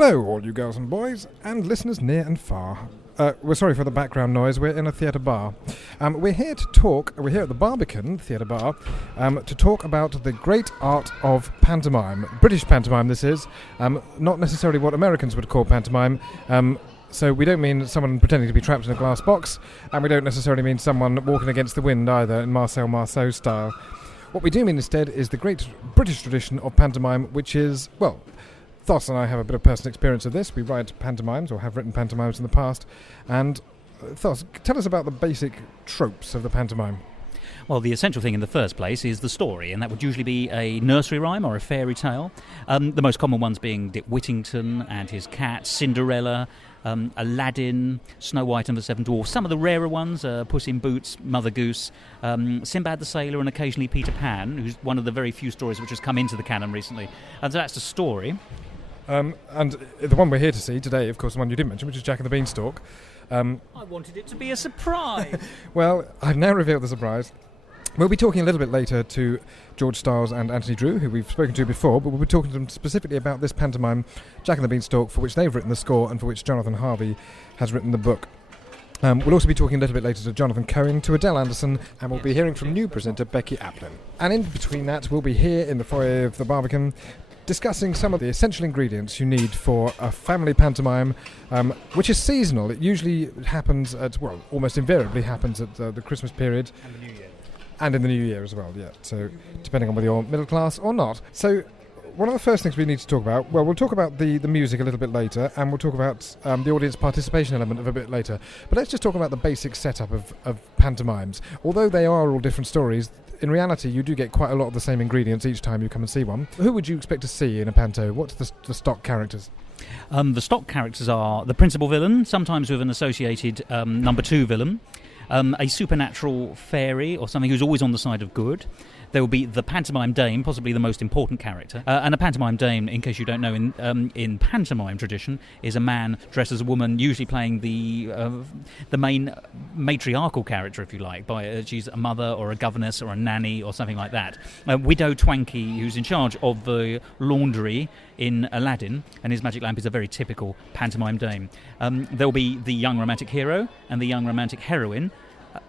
Hello, all you girls and boys, and listeners near and far. We're sorry for the background noise. We're in a theatre bar. We're here at the Barbican Theatre bar, to talk about the great art of pantomime. British pantomime, this is. Not necessarily what Americans would call pantomime. So we don't mean someone pretending to be trapped in a glass box, and we don't necessarily mean someone walking against the wind either, in Marcel Marceau style. What we do mean instead is the great British tradition of pantomime, which is, well, Thos and I have a bit of personal experience of this. We write pantomimes, or have written pantomimes in the past. And Thos, tell us about the basic tropes of the pantomime. Well, the essential thing in the first place is the story, and that would usually be a nursery rhyme or a fairy tale. The most common ones being Dick Whittington and his cat, Cinderella, Aladdin, Snow White and the Seven Dwarfs. Some of the rarer ones, Puss in Boots, Mother Goose, Sinbad the Sailor, and occasionally Peter Pan, who's one of the very few stories which has come into the canon recently. And so that's the story. And the one we're here to see today, of course, the one you didn't mention, which is Jack and the Beanstalk. I wanted it to be a surprise. Well, I've now revealed the surprise. We'll be talking a little bit later to George Stiles and Anthony Drewe, who we've spoken to before, but we'll be talking to them specifically about this pantomime, Jack and the Beanstalk, for which they've written the score and for which Jonathan Harvey has written the book. We'll also be talking a little bit later to Jonathan Cohen, to Adele Anderson, and we'll be hearing from new presenter Becky Applin. And in between that, we'll be here in the foyer of the Barbican discussing some of the essential ingredients you need for a family pantomime, which is seasonal. It usually happens almost invariably happens at the Christmas period. And the New Year. And in the New Year as well, yeah. So, depending on whether you're middle class or not. So, one of the first things we need to talk about, well, we'll talk about the music a little bit later, and we'll talk about the audience participation element of a bit later. But let's just talk about the basic setup of pantomimes. Although they are all different stories, in reality, you do get quite a lot of the same ingredients each time you come and see one. Who would you expect to see in a panto? What's the stock characters? The stock characters are the principal villain, sometimes with an associated number two villain, a supernatural fairy or something who's always on the side of good. There will be the pantomime dame, possibly the most important character. And a pantomime dame, in case you don't know, in pantomime tradition, is a man dressed as a woman, usually playing the main matriarchal character, if you like. She's a mother or a governess or a nanny or something like that. Widow Twankey, who's in charge of the laundry in Aladdin, and his magic lamp is a very typical pantomime dame. There will be the young romantic hero and the young romantic heroine.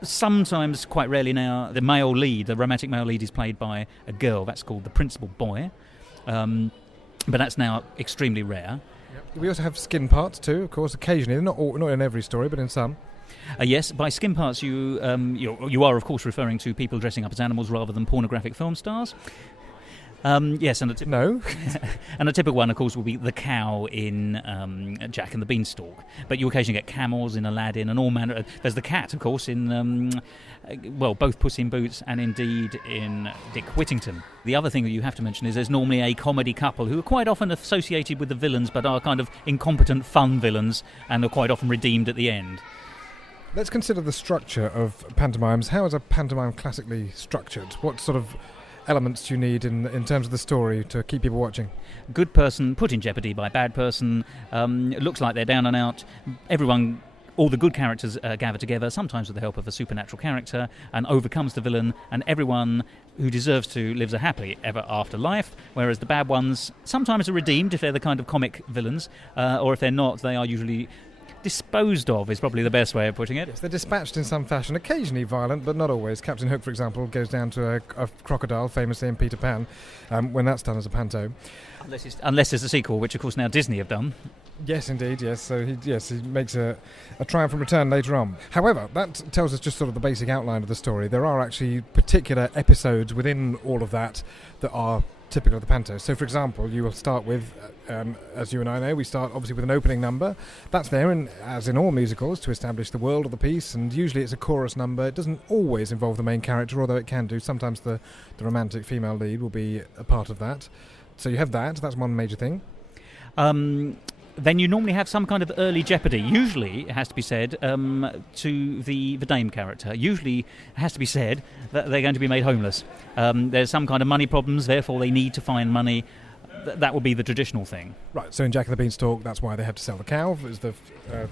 Sometimes, quite rarely now, the romantic male lead is played by a girl. That's called the principal boy. But that's now extremely rare. Yep. We also have skin parts too, of course, occasionally. Not in every story, but in some. Yes, by skin parts you are, of course, referring to people dressing up as animals rather than pornographic film stars. Yes, and and a typical one, of course, will be the cow in Jack and the Beanstalk. But you occasionally get camels in Aladdin and all manner. There's the cat, of course, in both Puss in Boots and indeed in Dick Whittington. The other thing that you have to mention is there's normally a comedy couple who are quite often associated with the villains, but are kind of incompetent, fun villains, and are quite often redeemed at the end. Let's consider the structure of pantomimes. How is a pantomime classically structured? What sort of elements do you need in terms of the story to keep people watching? Good person put in jeopardy by bad person. It looks like they're down and out. All the good characters gather together, sometimes with the help of a supernatural character, and overcomes the villain, and everyone who deserves to lives a happily ever after life, whereas the bad ones sometimes are redeemed if they're the kind of comic villains, or if they're not, they are usually disposed of, is probably the best way of putting it. Yes, they're dispatched in some fashion, occasionally violent, but not always. Captain Hook, for example, goes down to a crocodile, famously in Peter Pan, when that's done as a panto. Unless there's a sequel, which of course now Disney have done. Yes, indeed, yes. So he makes a triumphant return later on. However, that tells us just sort of the basic outline of the story. There are actually particular episodes within all of that are typical of the panto. So, for example, you will start with, as you and I know, we start obviously with an opening number. That's there, as in all musicals, to establish the world of the piece, and usually it's a chorus number. It doesn't always involve the main character, although it can do. Sometimes the romantic female lead will be a part of that. So you have that's one major thing. Then you normally have some kind of early jeopardy. Usually, it has to be said, to the dame character. Usually, it has to be said that they're going to be made homeless. There's some kind of money problems, therefore they need to find money. That would be the traditional thing. Right, so in Jack and the Beanstalk, that's why they have to sell the cow, is the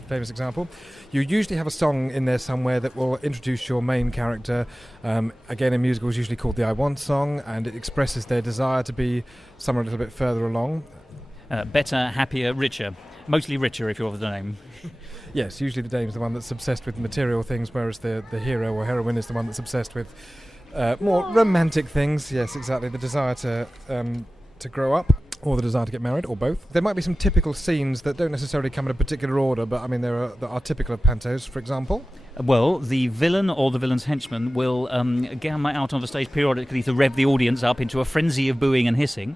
famous example. You usually have a song in there somewhere that will introduce your main character. Again, in musicals, usually called the I Want song, and it expresses their desire to be somewhere a little bit further along. Better, happier, richer. Mostly richer if you're the dame. Yes, usually the dame's the one that's obsessed with material things, whereas the hero or heroine is the one that's obsessed with more romantic things. Yes, exactly. The desire to grow up, or the desire to get married, or both. There might be some typical scenes that don't necessarily come in a particular order, but I mean that are typical of pantos, for example. Well, the villain or the villain's henchman will get out on the stage periodically to rev the audience up into a frenzy of booing and hissing.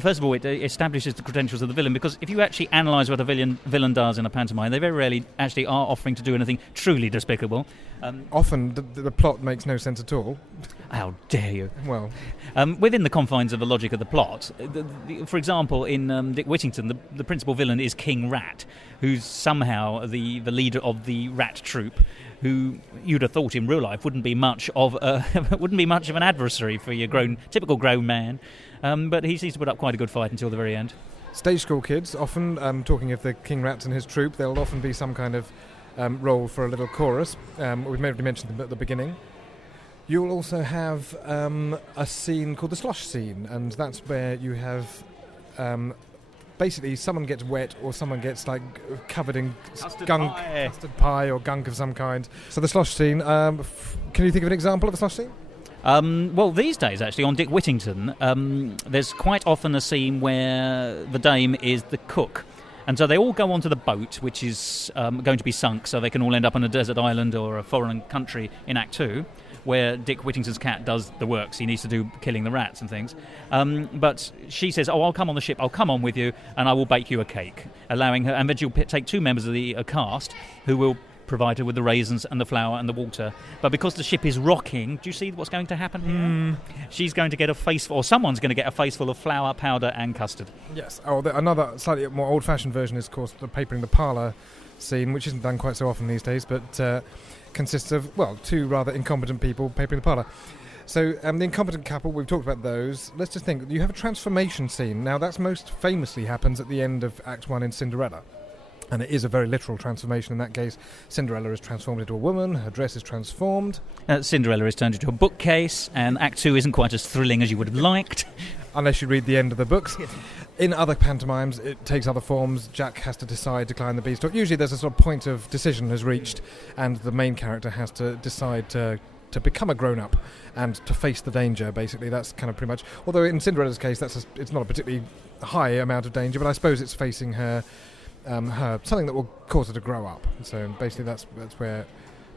First of all, it establishes the credentials of the villain, because if you actually analyse what a villain does in a pantomime, they very rarely actually are offering to do anything truly despicable. Often the plot makes no sense at all. How dare you? Well, within the confines of the logic of the plot, for example, in Dick Whittington, the principal villain is King Rat, who's somehow the leader of the rat troupe, who you'd have thought in real life wouldn't be much of an adversary for your typical grown man. But he seems to put up quite a good fight until the very end. Stage school kids, often, talking of the King Rats and his troupe, there'll often be some kind of role for a little chorus. We've already mentioned them at the beginning. You'll also have a scene called the slosh scene, and that's where you have basically someone gets wet or someone gets covered in custard pie or gunk of some kind. So the slosh scene, can you think of an example of a slosh scene? Well, these days, actually, on Dick Whittington, there's quite often a scene where the dame is the cook. And so they all go onto the boat, which is going to be sunk, so they can all end up on a desert island or a foreign country in Act 2, where Dick Whittington's cat does the works. He needs to do killing the rats and things. But she says, I'll come on the ship, I'll come on with you, and I will bake you a cake, allowing her, and then she'll take two members of the cast who will provide her with the raisins and the flour and the water. But because the ship is rocking, do you see what's going to happen here? She's going to get someone's going to get a face full of flour, powder and custard. Yes. Another slightly more old-fashioned version is, of course, the papering the parlour scene, which isn't done quite so often these days, but consists of, two rather incompetent people papering the parlour. So the incompetent couple, we've talked about those. Let's just think, you have a transformation scene. Now, that's most famously happens at the end of Act 1 in Cinderella. And it is a very literal transformation in that case. Cinderella is transformed into a woman, her dress is transformed. Cinderella is turned into a bookcase, and Act 2 isn't quite as thrilling as you would have liked. Unless you read the end of the books. In other pantomimes, it takes other forms. Jack has to decide to climb the beanstalk. Usually there's a sort of point of decision is reached, and the main character has to decide to become a grown-up and to face the danger, basically. That's kind of pretty much... Although in Cinderella's case, it's not a particularly high amount of danger, but I suppose it's facing her something that will cause her to grow up. So basically that's where...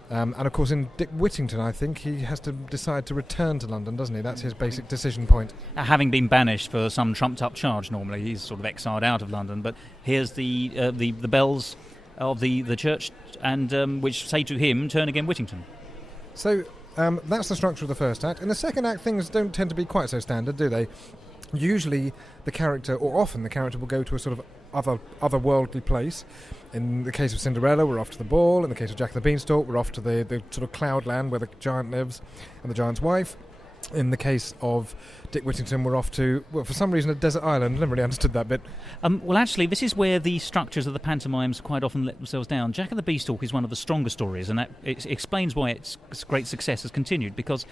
and of course in Dick Whittington, I think, he has to decide to return to London, doesn't he? That's his basic decision point. Having been banished for some trumped-up charge normally, he's sort of exiled out of London, but here's the bells of the church, and which say to him, turn again Whittington. So that's the structure of the first act. In the second act, things don't tend to be quite so standard, do they? Usually the character, or often the character, will go to a sort of otherworldly place. In the case of Cinderella, we're off to the ball. In the case of Jack and the Beanstalk, we're off to the sort of cloud land where the giant lives and the giant's wife. In the case of Dick Whittington, we're off to, for some reason, a desert island. I never really understood that bit. Well, actually, this is where the structures of the pantomimes quite often let themselves down. Jack and the Beanstalk is one of the stronger stories, and that it explains why its great success has continued, because,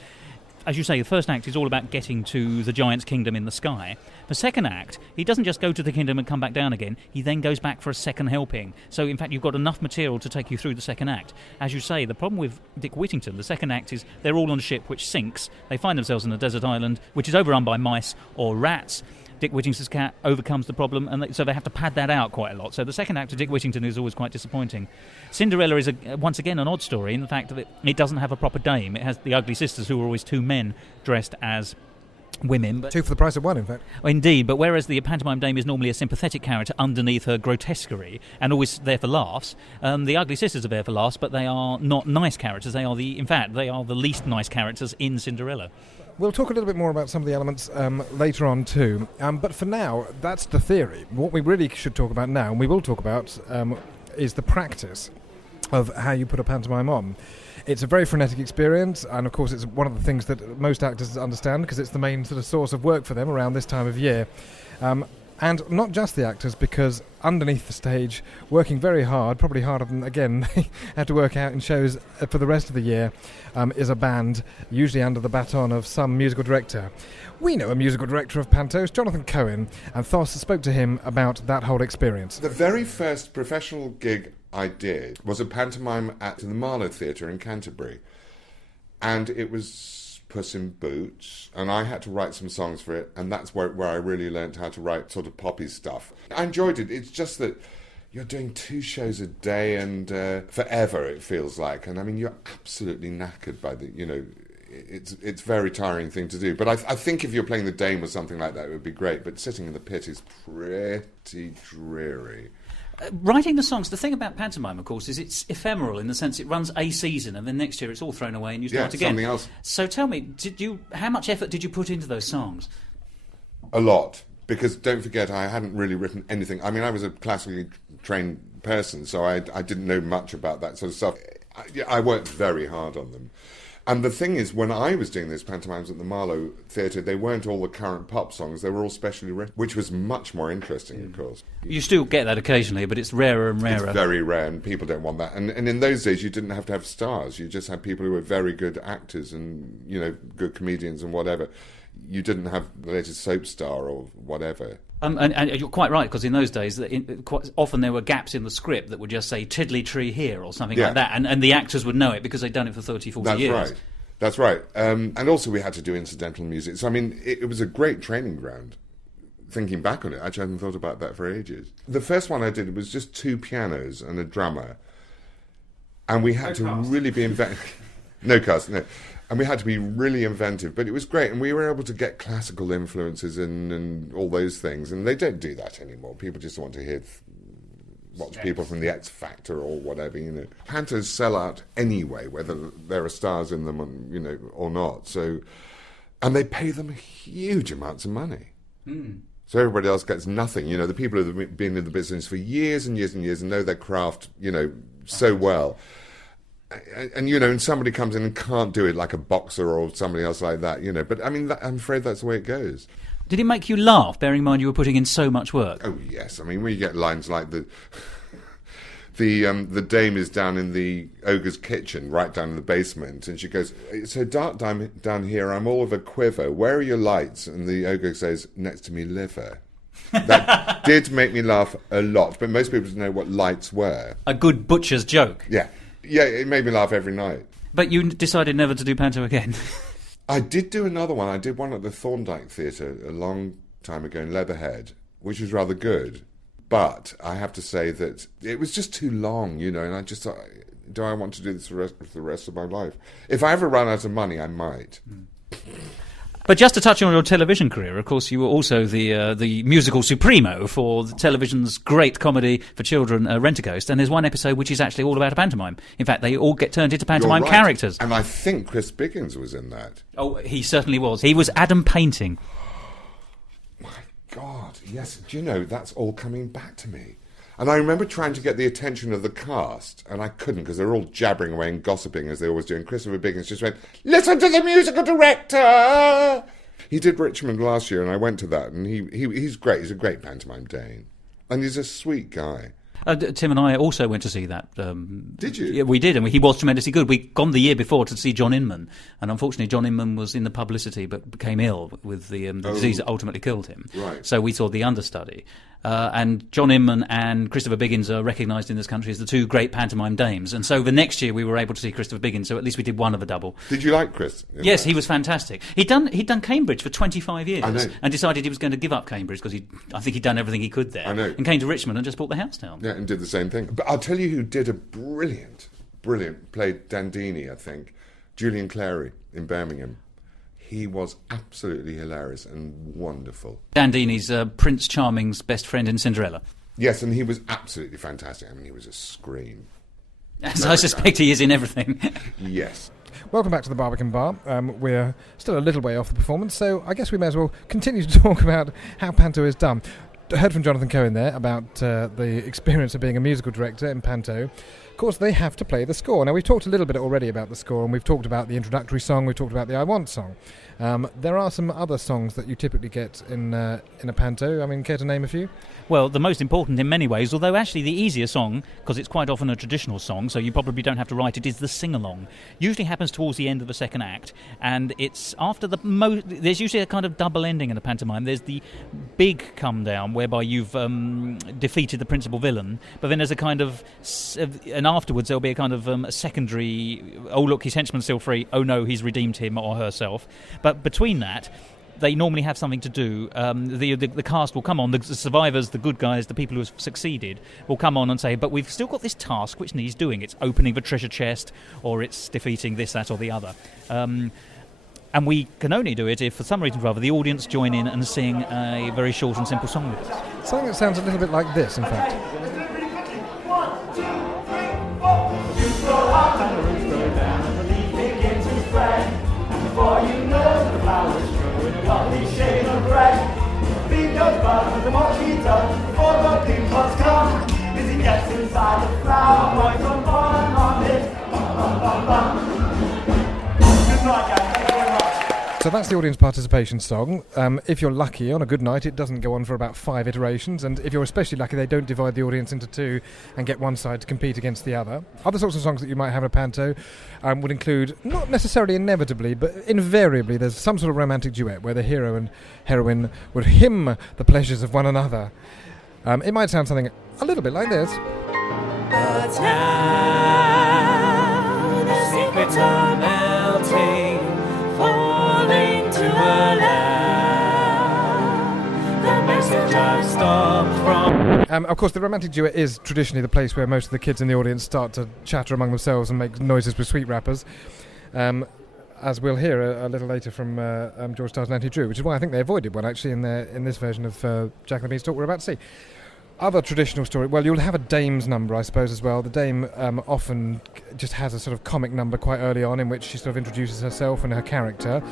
as you say, the first act is all about getting to the giant's kingdom in the sky. The second act, he doesn't just go to the kingdom and come back down again. He then goes back for a second helping. So, in fact, you've got enough material to take you through the second act. As you say, the problem with Dick Whittington, the second act is they're all on a ship which sinks. They find themselves on a desert island, which is overrun by mice or rats. Dick Whittington's cat overcomes the problem, and so they have to pad that out quite a lot. So the second act of Dick Whittington is always quite disappointing. Cinderella is, once again, an odd story in the fact that it doesn't have a proper dame. It has the ugly sisters, who are always two men dressed as women. But two for the price of one, in fact. Indeed, but whereas the pantomime dame is normally a sympathetic character underneath her grotesquerie and always there for laughs, the ugly sisters are there for laughs, but they are not nice characters. They are the least nice characters in Cinderella. We'll talk a little bit more about some of the elements later on too, but for now, that's the theory. What we really should talk about now, and we will talk about, is the practice of how you put a pantomime on. It's a very frenetic experience, and of course it's one of the things that most actors understand, because it's the main sort of source of work for them around this time of year. And not just the actors, because underneath the stage, working very hard, probably harder than, again, they had to work out in shows for the rest of the year, is a band, usually under the baton of some musical director. We know a musical director of Panto, Jonathan Cohen, and Thos spoke to him about that whole experience. The very first professional gig I did was a pantomime at the Marlow Theatre in Canterbury. And it was Puss in Boots, and I had to write some songs for it, and that's where I really learnt how to write sort of poppy stuff. I enjoyed it. It's just that you're doing 2 shows a day and forever, it feels like. And I mean, you're absolutely knackered by it's a very tiring thing to do. But I think if you're playing the Dame or something like that, it would be great. But sitting in the pit is pretty dreary. Writing the songs, the thing about pantomime, of course, is it's ephemeral in the sense it runs a season and then next year it's all thrown away and you start again. Something else. So tell me, how much effort did you put into those songs? A lot. Because don't forget, I hadn't really written anything. I mean, I was a classically trained person, so I didn't know much about that sort of stuff. I worked very hard on them. And the thing is, when I was doing those pantomimes at the Marlow Theatre, they weren't all the current pop songs, they were all specially written, which was much more interesting, of course. You still get that occasionally, but it's rarer and rarer. It's very rare, and people don't want that. And in those days, you didn't have to have stars. You just had people who were very good actors and, good comedians and whatever. You didn't have the latest soap star or whatever. And you're quite right, because in those days, quite often there were gaps in the script that would just say tiddly tree here or something like that, and the actors would know it because they'd done it for 30, 40 years. That's right. And also we had to do incidental music. So, I mean, it was a great training ground. Thinking back on it, actually I hadn't thought about that for ages. The first one I did was just 2 pianos and a drummer. And we had to really be inventive. No cast, no. And we had to be really inventive, but it was great. And we were able to get classical influences and all those things. And they don't do that anymore. People just want to hear watch people from the X Factor or whatever, Pantos sell out anyway, whether there are stars in them, or not. So, and they pay them huge amounts of money. So everybody else gets nothing. The people who have been in the business for years and years and years and know their craft, so well. And somebody comes in and can't do it, like a boxer or somebody else like that, But I mean, I'm afraid that's the way it goes. Did it make you laugh, bearing in mind you were putting in so much work? Oh yes, I mean when you get lines like the dame is down in the ogre's kitchen, right down in the basement, and she goes, "It's so dark down here. I'm all of a quiver. Where are your lights?" And the ogre says, "Next to me liver." That did make me laugh a lot, but most people didn't know what lights were. A good butcher's joke. Yeah, it made me laugh every night. But you decided never to do panto again. I did do another one. I did one at the Thorndike Theatre a long time ago in Leatherhead, which was rather good. But I have to say that it was just too long, and I just thought, do I want to do this for the rest of my life? If I ever run out of money, I might. But just to touch on your television career, of course, you were also the musical supremo for the television's great comedy for children, Rent-A-Ghost, and there's one episode which is actually all about a pantomime. In fact, they all get turned into pantomime characters. And I think Chris Biggins was in that. Oh, he certainly was. He was Adam Painting. My God, yes. Do you know, that's all coming back to me. And I remember trying to get the attention of the cast, and I couldn't because they were all jabbering away and gossiping as they always do. And Christopher Biggins just went, "Listen to the musical director!" He did Richmond last year, and I went to that, and he's great. He's a great pantomime Dane. And he's a sweet guy. Tim and I also went to see that. Did you? Yeah, we did, and he was tremendously good. We'd gone the year before to see John Inman, and unfortunately John Inman was in the publicity but became ill with the disease that ultimately killed him. Right. So we saw the understudy. And John Inman and Christopher Biggins are recognised in this country as the 2 great pantomime dames. And so the next year we were able to see Christopher Biggins, so at least we did one of a double. Did you like Chris? Yes, he was fantastic. He'd done Cambridge for 25 years. I know. And decided he was going to give up Cambridge because I think he'd done everything he could there. I know. And came to Richmond and just bought the house down. Yeah, and did the same thing. But I'll tell you who did a brilliant, played Dandini, I think, Julian Clary in Birmingham. He was absolutely hilarious and wonderful. Dandini's Prince Charming's best friend in Cinderella. Yes, and he was absolutely fantastic. I mean, he was a scream. As I suspect he is in everything. Yes. Welcome back to the Barbican Bar. We're still a little way off the performance, so I guess we may as well continue to talk about how Panto is done. heard from Jonathan Cohen there about the experience of being a musical director in Panto. Of course, they have to play the score. Now, we've talked a little bit already about the score, and we've talked about the introductory song, we've talked about the I Want song. There are some other songs that you typically get in a Panto. I mean, care to name a few? Well, the most important in many ways, although actually the easier song, because it's quite often a traditional song, so you probably don't have to write it, is the sing-along. Usually happens towards the end of the second act, and it's after there's usually a kind of double ending in a pantomime. There's the big come-down, whereby you've defeated the principal villain, but then there's a kind of... and afterwards there'll be a kind of a secondary, oh look, his henchman's still free, oh no, he's redeemed him or herself. But between that, they normally have something to do. The cast will come on, the survivors, the good guys, the people who have succeeded, will come on and say, but we've still got this task which needs doing. It's opening the treasure chest, or it's defeating this, that, or the other. And we can only do it if, for some reason or other, the audience join in and sing a very short and simple song with us. Something that sounds a little bit like this, in fact. Before you know the flowers grow in a lovely shade of red. Beat goes buzz, the more she does, before the pink buds come. As he gets inside the flower, boys on board and on it. Bum, bum, bum, bum. Good night, guys. Thank you very much. So that's the audience participation song. If you're lucky, on a good night, it doesn't go on for about 5 iterations, and if you're especially lucky, they don't divide the audience into two and get one side to compete against the other. Other sorts of songs that you might have in a panto would include, not necessarily inevitably, but invariably, there's some sort of romantic duet where the hero and heroine would hymn the pleasures of one another. It might sound something a little bit like this. The town, the secrets are melting, falling to a land. The message I've stopped from. Of course, the romantic duet is traditionally the place where most of the kids in the audience start to chatter among themselves and make noises with sweet rappers. As we'll hear a little later from George Stiles and Anthony Drewe, which is why I think they avoided one actually in this version of Jack and the Beanstalk we're about to see. Other traditional story, well, you'll have a dame's number, I suppose, as well. The dame often just has a sort of comic number quite early on in which she sort of introduces herself and her character.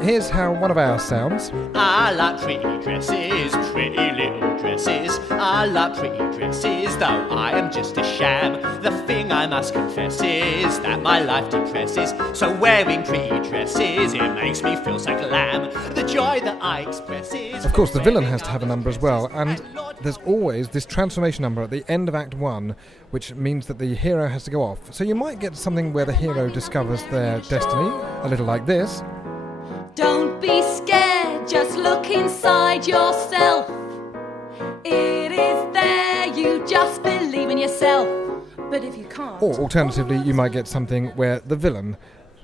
Here's how one of ours sounds. I like pretty dresses, pretty little dresses. I like pretty dresses, though I am just a sham. The thing I must confess is that my life depresses. So wearing pretty dresses, it makes me feel so glam. The joy that I express is... Of course, the villain has to have a number as well, and there's always this transformation number at the end of Act 1, which means that the hero has to go off. So you might get something where the hero discovers their destiny, a little like this. Don't be scared, just look inside yourself. It is there, you just believe in yourself. But if you can't... Or alternatively, you might get something where the villain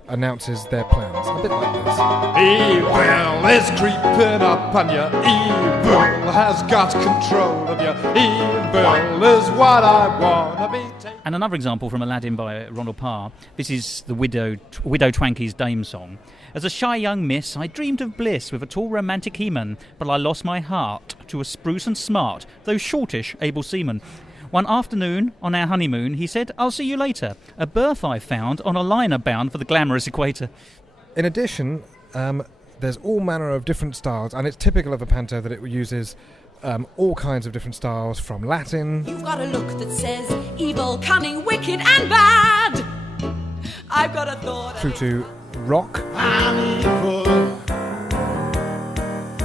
announces their plans, a bit like this. Evil is creeping up on you. Evil has got control of you. Evil is what I want to be. And another example from Aladdin by Ronald Parr. This is the Widow Twankey's Dame song. As a shy young miss, I dreamed of bliss with a tall romantic he-man, but I lost my heart to a spruce and smart, though shortish, able seaman. One afternoon, on our honeymoon, he said, "I'll see you later. A berth I found on a liner bound for the glamorous equator." In addition, there's all manner of different styles, and it's typical of a panto that it uses all kinds of different styles, from Latin... You've got a look that says evil, cunning, wicked and bad. I've got a thought... through to rock... I'm evil,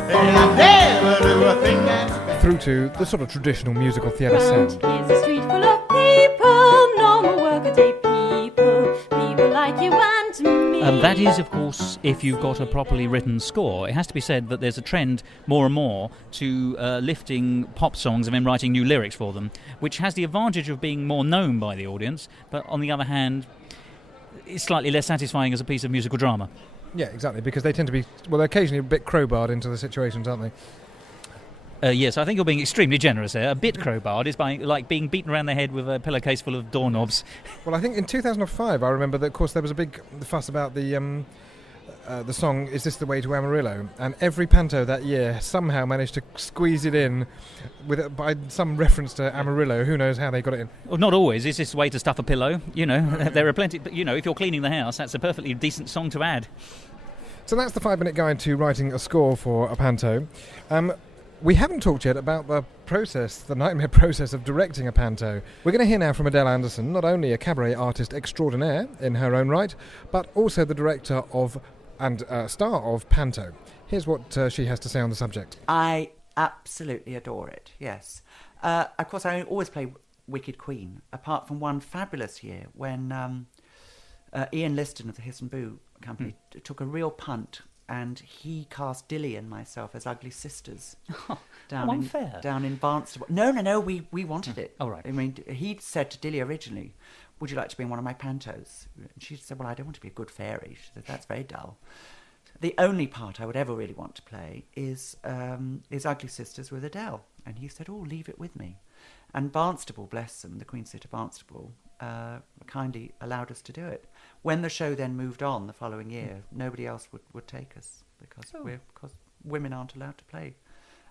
and I never do a thing that's bad. through to the sort of traditional musical theatre set. Here's a street full of people, normal workaday people, people like you and me. That is, of course, if you've got a properly written score. It has to be said that there's a trend more and more to lifting pop songs and then writing new lyrics for them, which has the advantage of being more known by the audience, but on the other hand, it's slightly less satisfying as a piece of musical drama. Yeah, exactly, because they tend to be, well, they're occasionally a bit crowbarred into the situations, aren't they? Yes, I think you're being extremely generous there. A bit crowbarred is like being beaten around the head with a pillowcase full of doorknobs. Well, I think in 2005, I remember that, of course, there was a big fuss about the song "Is This the Way to Amarillo?" and every panto that year somehow managed to squeeze it in by some reference to Amarillo. Who knows how they got it in? Well, not always. Is this the way to stuff a pillow? You know, there are plenty. But, you know, if you're cleaning the house, that's a perfectly decent song to add. So that's the 5-minute guide to writing a score for a panto. We haven't talked yet about the process, the nightmare process of directing a panto. We're going to hear now from Adele Anderson, not only a cabaret artist extraordinaire in her own right, but also the director of and star of Panto. Here's what she has to say on the subject. I absolutely adore it, yes. Of course, I always play Wicked Queen, apart from one fabulous year when Ian Liston of the Hiss and Boo Company took a real punt, and he cast Dilly and myself as ugly sisters down in Barnstable. No, we wanted it. Oh, right. I mean, he said to Dilly originally, "Would you like to be in one of my pantos?" And she said, "Well, I don't want to be a good fairy." She said, "That's very dull. The only part I would ever really want to play is Ugly Sisters with Adele." And he said, "Oh, leave it with me." And Barnstable, bless them, the Queen's Theatre Barnstable, kindly allowed us to do it. When the show then moved on the following year, nobody else would take us because women aren't allowed to play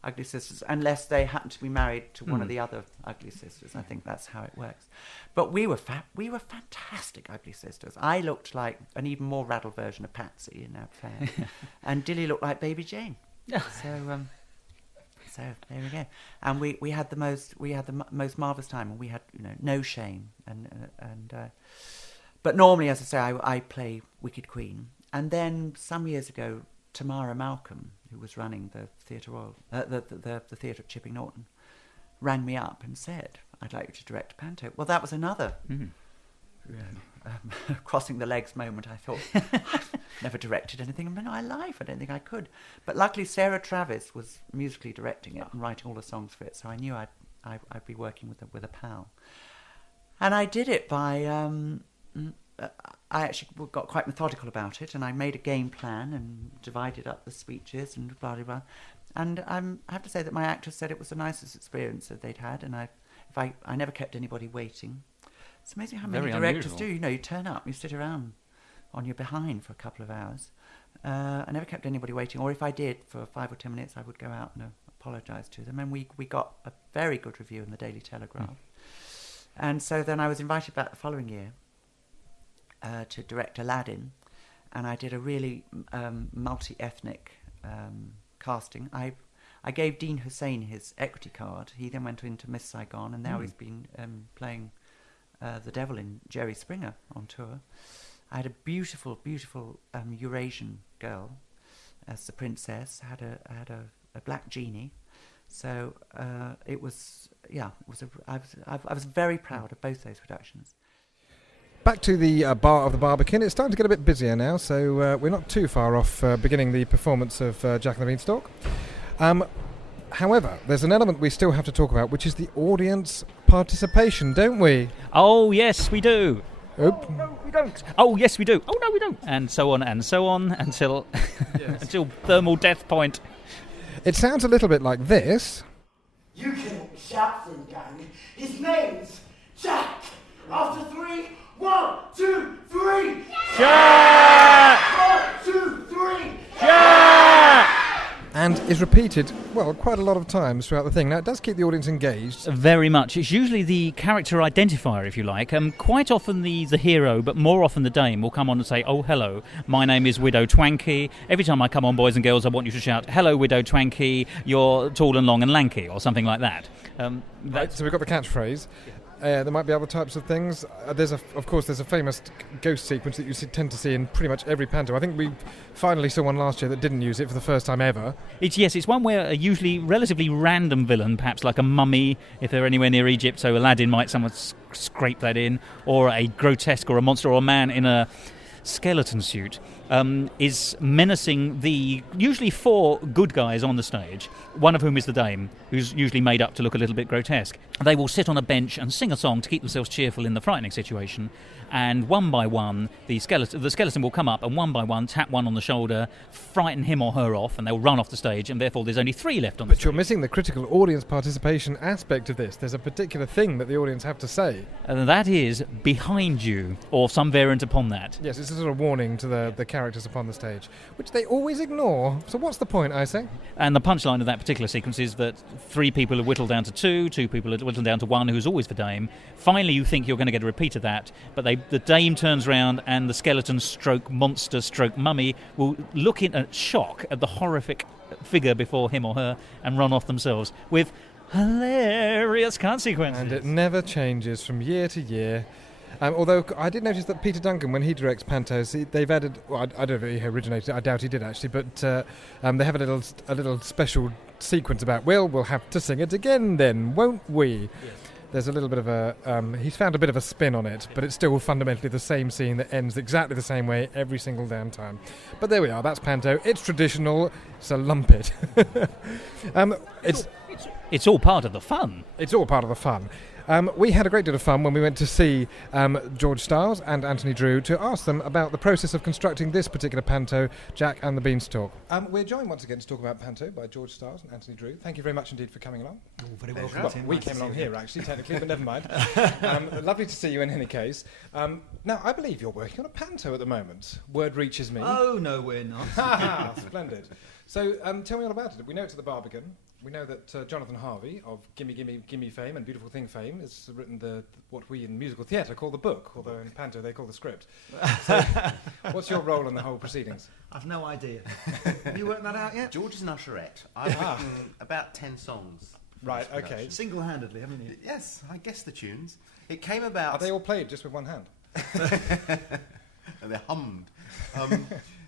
Ugly Sisters unless they happen to be married to one of the other Ugly Sisters. I think that's how it works. But we were fantastic Ugly Sisters. I looked like an even more raddled version of Patsy in that fair, and Dilly looked like Baby Jane. So there we go, and we had the most marvelous time, and we had no shame, but normally, as I say, I play Wicked Queen, and then some years ago, Tamara Malcolm, who was running the Theatre Royal, the theatre at Chipping Norton, rang me up and said, "I'd like you to direct Panto." Well, that was another crossing the legs moment. I thought, I've never directed anything in my life. I don't think I could. But luckily, Sarah Travis was musically directing it and writing all the songs for it, so I knew I'd be working with a pal. And I did it by... I actually got quite methodical about it, and I made a game plan and divided up the speeches and blah, blah, blah. And I have to say that my actors said it was the nicest experience that they'd had, and I never kept anybody waiting. It's amazing how many directors do. You turn up, you sit around on your behind for a couple of hours. I never kept anybody waiting, or if I did, for 5 or 10 minutes, I would go out and apologise to them. And we got a very good review in the Daily Telegraph. And so then I was invited back the following year to direct Aladdin, and I did a really multi-ethnic casting. I gave Dean Hussein his equity card. He then went into Miss Saigon, and now he's been playing the devil in Jerry Springer on tour. I had a beautiful, beautiful Eurasian girl as the princess. I had a black genie. So I was very proud of both those productions. Back to the bar of the Barbican. It's starting to get a bit busier now, so we're not too far off beginning the performance of Jack and the Beanstalk. However, there's an element we still have to talk about, which is the audience participation, don't we? Oh, yes, we do. Oop. Oh, no, we don't. Oh, yes, we do. Oh, no, we don't. And so on until until thermal death point. It sounds a little bit like this. You can shout for him, gang. His name's Jack. After 3, 1, 2, 3. Jack! 1, 2, 3. Jack! And is repeated, well, quite a lot of times throughout the thing. Now, it does keep the audience engaged. Very much. It's usually the character identifier, if you like. Quite often the hero, but more often the dame, will come on and say, "Oh, hello, my name is Widow Twanky. Every time I come on, boys and girls, I want you to shout, 'Hello, Widow Twanky, you're tall and long and lanky,' or something like that." Right, so we've got the catchphrase. There might be other types of things. There's a famous ghost sequence that you tend to see in pretty much every panto. I think we finally saw one last year that didn't use it for the first time ever. It's one where a usually relatively random villain, perhaps like a mummy, if they're anywhere near Egypt, so Aladdin might someone scrape that in, or a grotesque or a monster or a man in a skeleton suit, is menacing the usually 4 good guys on the stage, one of whom is the dame, who's usually made up to look a little bit grotesque. They will sit on a bench and sing a song to keep themselves cheerful in the frightening situation, and one by one the skeleton will come up and one by one tap one on the shoulder, frighten him or her off, and they'll run off the stage, and therefore there's only 3 left on the stage. But you're missing the critical audience participation aspect of this. There's a particular thing that the audience have to say. And that is "behind you," or some variant upon that. Yes, it's a sort of warning to the character characters upon the stage, which they always ignore. So what's the point, I say? And the punchline of that particular sequence is that 3 people are whittled down to 2 people are whittled down to 1, who's always the dame. Finally, you think you're going to get a repeat of that, but the dame turns round and the skeleton stroke monster stroke mummy will look in shock at the horrific figure before him or her and run off themselves with hilarious consequences. And it never changes from year to year. Although I did notice that Peter Duncan, when he directs Pantos, they've added. Well, I don't know if he originated. I doubt he did actually, but they have a little special sequence about. Well, we'll have to sing it again then, won't we? Yes. There's a little bit of a. He's found a bit of a spin on it, but it's still fundamentally the same scene that ends exactly the same way every single damn time. But there we are. That's Panto. It's traditional. So lump it. It's all part of the fun. It's all part of the fun. We had a great deal of fun when we went to see George Stiles and Anthony Drewe to ask them about the process of constructing this particular Panto, Jack and the Beanstalk. We're joined once again to talk about Panto by George Stiles and Anthony Drewe. Thank you very much indeed for coming along. Oh, very welcome. Well, we came along here actually, technically, but never mind. Lovely to see you in any case. Now, I believe you're working on a Panto at the moment. Word reaches me. Oh, no, we're not. Splendid. So tell me all about it. We know it's at the Barbican. We know that Jonathan Harvey of Gimme Gimme Gimme fame and Beautiful Thing fame has written what we in musical theatre call the book, although in Panto they call the script. So, what's your role in the whole proceedings? I've no idea. Have you worked that out yet? George is an usherette. I've written about 10 songs. Right, okay. Single-handedly, haven't you? Yes, I guess the tunes. It came about... Are they all played just with one hand? And they're hummed.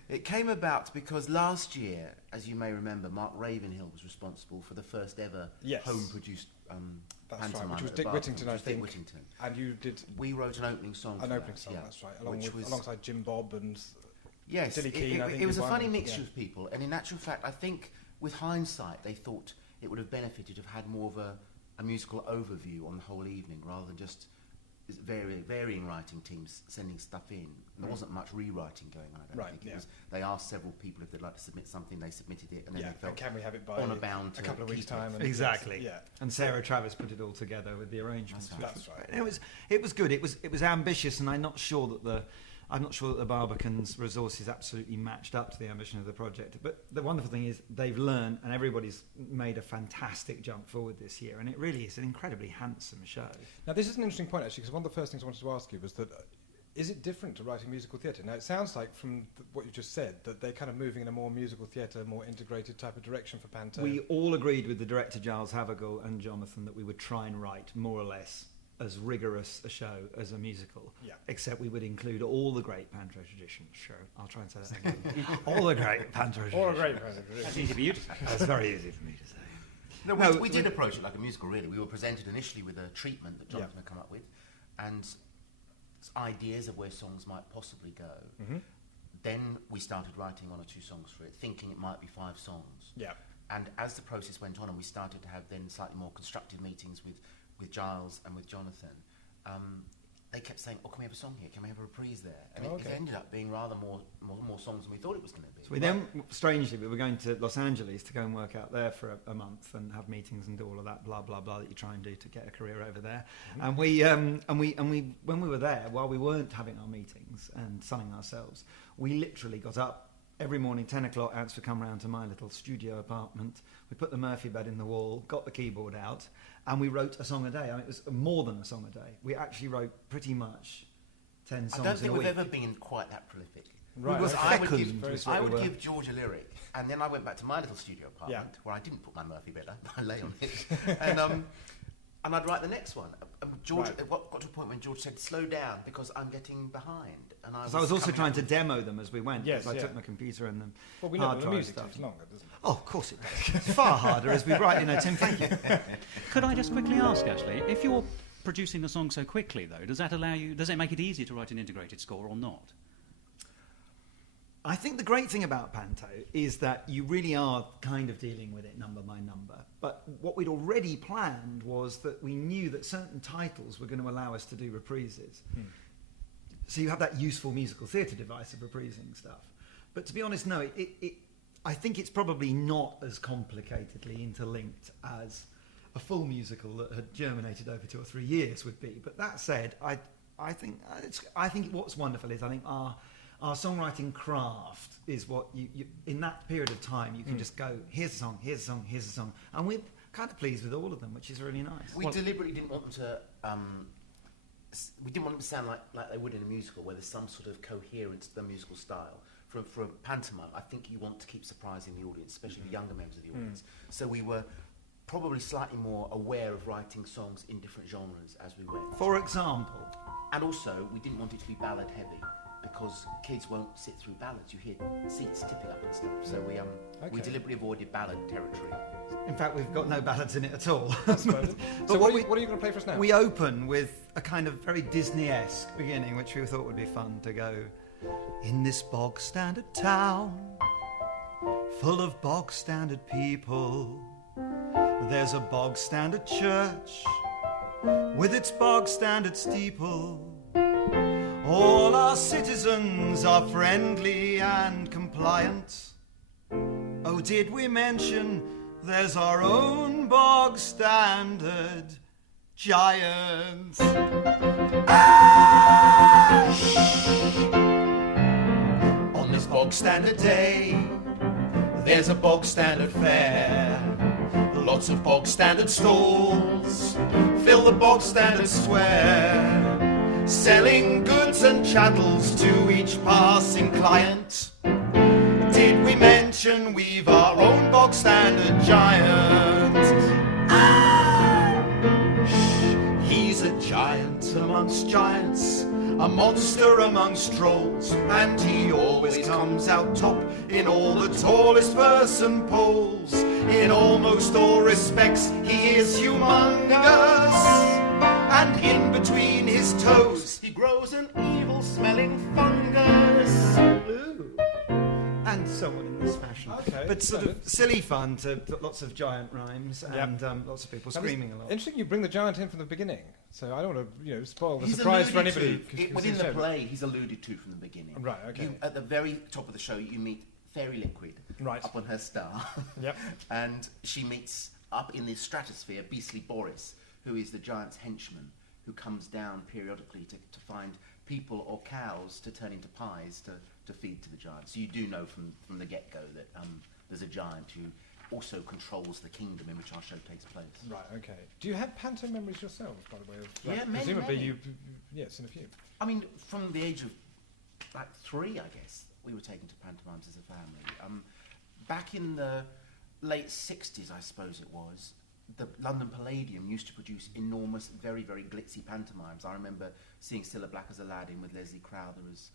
It came about because last year, as you may remember, Mark Ravenhill was responsible for the first ever home-produced pantomime. Right, which was Dick Whittington, I think. Dick Whittington. And you did... We wrote an opening song for that, that's right, alongside Jim Bob and... Yes, Dilly Keane, I think it was a funny mixture of people, and in actual fact, I think with hindsight, they thought it would have benefited to have had more of a musical overview on the whole evening, rather than just varying writing teams sending stuff in. There wasn't much rewriting going on, I don't think. It was, they asked several people if they'd like to submit something, they submitted it, and then they felt can we have it by honour bound to a couple of weeks' time. And exactly. Yeah. And Sarah Travis put it all together with the arrangements. That's right. And it was good. It was ambitious, and I'm not sure that the Barbican's resources absolutely matched up to the ambition of the project. But the wonderful thing is they've learned, and everybody's made a fantastic jump forward this year, and it really is an incredibly handsome show. Now, this is an interesting point, actually, because one of the first things I wanted to ask you was that is it different to writing musical theatre? Now, it sounds like from what you just said that they're kind of moving in a more musical theatre, more integrated type of direction for Panto. We all agreed with the director, Giles Havergal, and Jonathan, that we would try and write more or less as rigorous a show as a musical, except we would include all the great Panto traditions. Sure, I'll try and say that again. All the great Panto traditions. All the great Panto traditions. That's easy for you to say. That's very easy for me to say. No, we did approach it like a musical, really. We were presented initially with a treatment that Jonathan had come up with, and ideas of where songs might possibly go. Mm-hmm. Then we started writing 1 or 2 songs for it, thinking it might be 5 songs. Yeah. And as the process went on, and we started to have then slightly more constructive meetings with Giles and with Jonathan, they kept saying, "Oh, can we have a song here? Can we have a reprise there?" And it ended up being rather more songs than we thought it was going to be. So we then, strangely, we were going to Los Angeles to go and work out there for a month and have meetings and do all of that blah blah blah that you try and do to get a career over there. Mm-hmm. And we when we were there, while we weren't having our meetings and sunning ourselves, we literally got up every morning, 10 o'clock, Ants would come round to my little studio apartment. We put the Murphy bed in the wall, got the keyboard out, and we wrote a song a day. I mean, it was more than a song a day. We actually wrote pretty much 10 songs in a week. I don't think we've ever been quite that prolific. Right. Because I would give George a lyric, and then I went back to my little studio apartment, where I didn't put my Murphy bed up, I lay on it, and I'd write the next one. George, it got to a point when George said, "Slow down, because I'm getting behind." And I was also trying to demo them as we went. Yes, I took my computer and them. Well, we know the music takes longer, doesn't it? Oh, of course it does. It's far harder, as we write, Tim. Thank you. Could I just quickly ask, actually, if you're producing the song so quickly, though, does it make it easier to write an integrated score or not? I think the great thing about Panto is that you really are kind of dealing with it number by number. But what we'd already planned was that we knew that certain titles were going to allow us to do reprises. So you have that useful musical theatre device of reprising stuff. But to be honest, no, I think it's probably not as complicatedly interlinked as a full musical that had germinated over 2 or 3 years would be. But that said, I think what's wonderful is I think our our songwriting craft is what you in that period of time you can just go, here's a song, here's a song, here's a song, and we're kind of pleased with all of them, which is really nice. We deliberately didn't want them to. We didn't want them to sound like they would in a musical, where there's some sort of coherence to the musical style. For a pantomime, I think you want to keep surprising the audience, especially the younger members of the audience. So we were probably slightly more aware of writing songs in different genres as we went. For example? And also, we didn't want it to be ballad heavy, because kids won't sit through ballads. You hear seats tipping up and stuff. So we deliberately avoided ballad territory. In fact, we've got no ballads in it at all. So what are you going to play for us now? We open with a kind of very Disney-esque beginning, which we thought would be fun to go. In this bog-standard town, full of bog-standard people, there's a bog-standard church with its bog-standard steeple. All our citizens are friendly and compliant. Oh, did we mention there's our own bog-standard giant? On this bog-standard day, there's a bog-standard fair. Lots of bog-standard stalls fill the bog-standard square, selling goods and chattels to each passing client. Did we mention we've our own bog-standard giant? He's a giant amongst giants, a monster amongst trolls, and he always comes out top in all the tallest person polls. In almost all respects he is humongous, and in between his toes he grows an evil-smelling fungus. Ooh. And so on in this fashion. Okay, but sort of silly fun to lots of giant rhymes and lots of people screaming a lot. Interesting you bring the giant in from the beginning. So I don't want to spoil the He's surprise for alluded anybody. to, within the play, he's alluded to from the beginning. Right, okay. At the very top of the show, you meet Fairy Liquid up on her star. Yep. And she meets up in the stratosphere Beastly Boris, who is the giant's henchman, who comes down periodically to find people or cows to turn into pies to feed to the giant. So you do know from the get-go that there's a giant who also controls the kingdom in which our show takes place. Right, okay. Do you have Panto memories yourselves, by the way? Yeah, many, presumably many. Yes, in a few. I mean, from the age of 3, I guess, we were taken to pantomimes as a family. Back in the late 60s, I suppose it was, the London Palladium used to produce enormous, very, very glitzy pantomimes. I remember seeing Cilla Black as Aladdin with Leslie Crowther as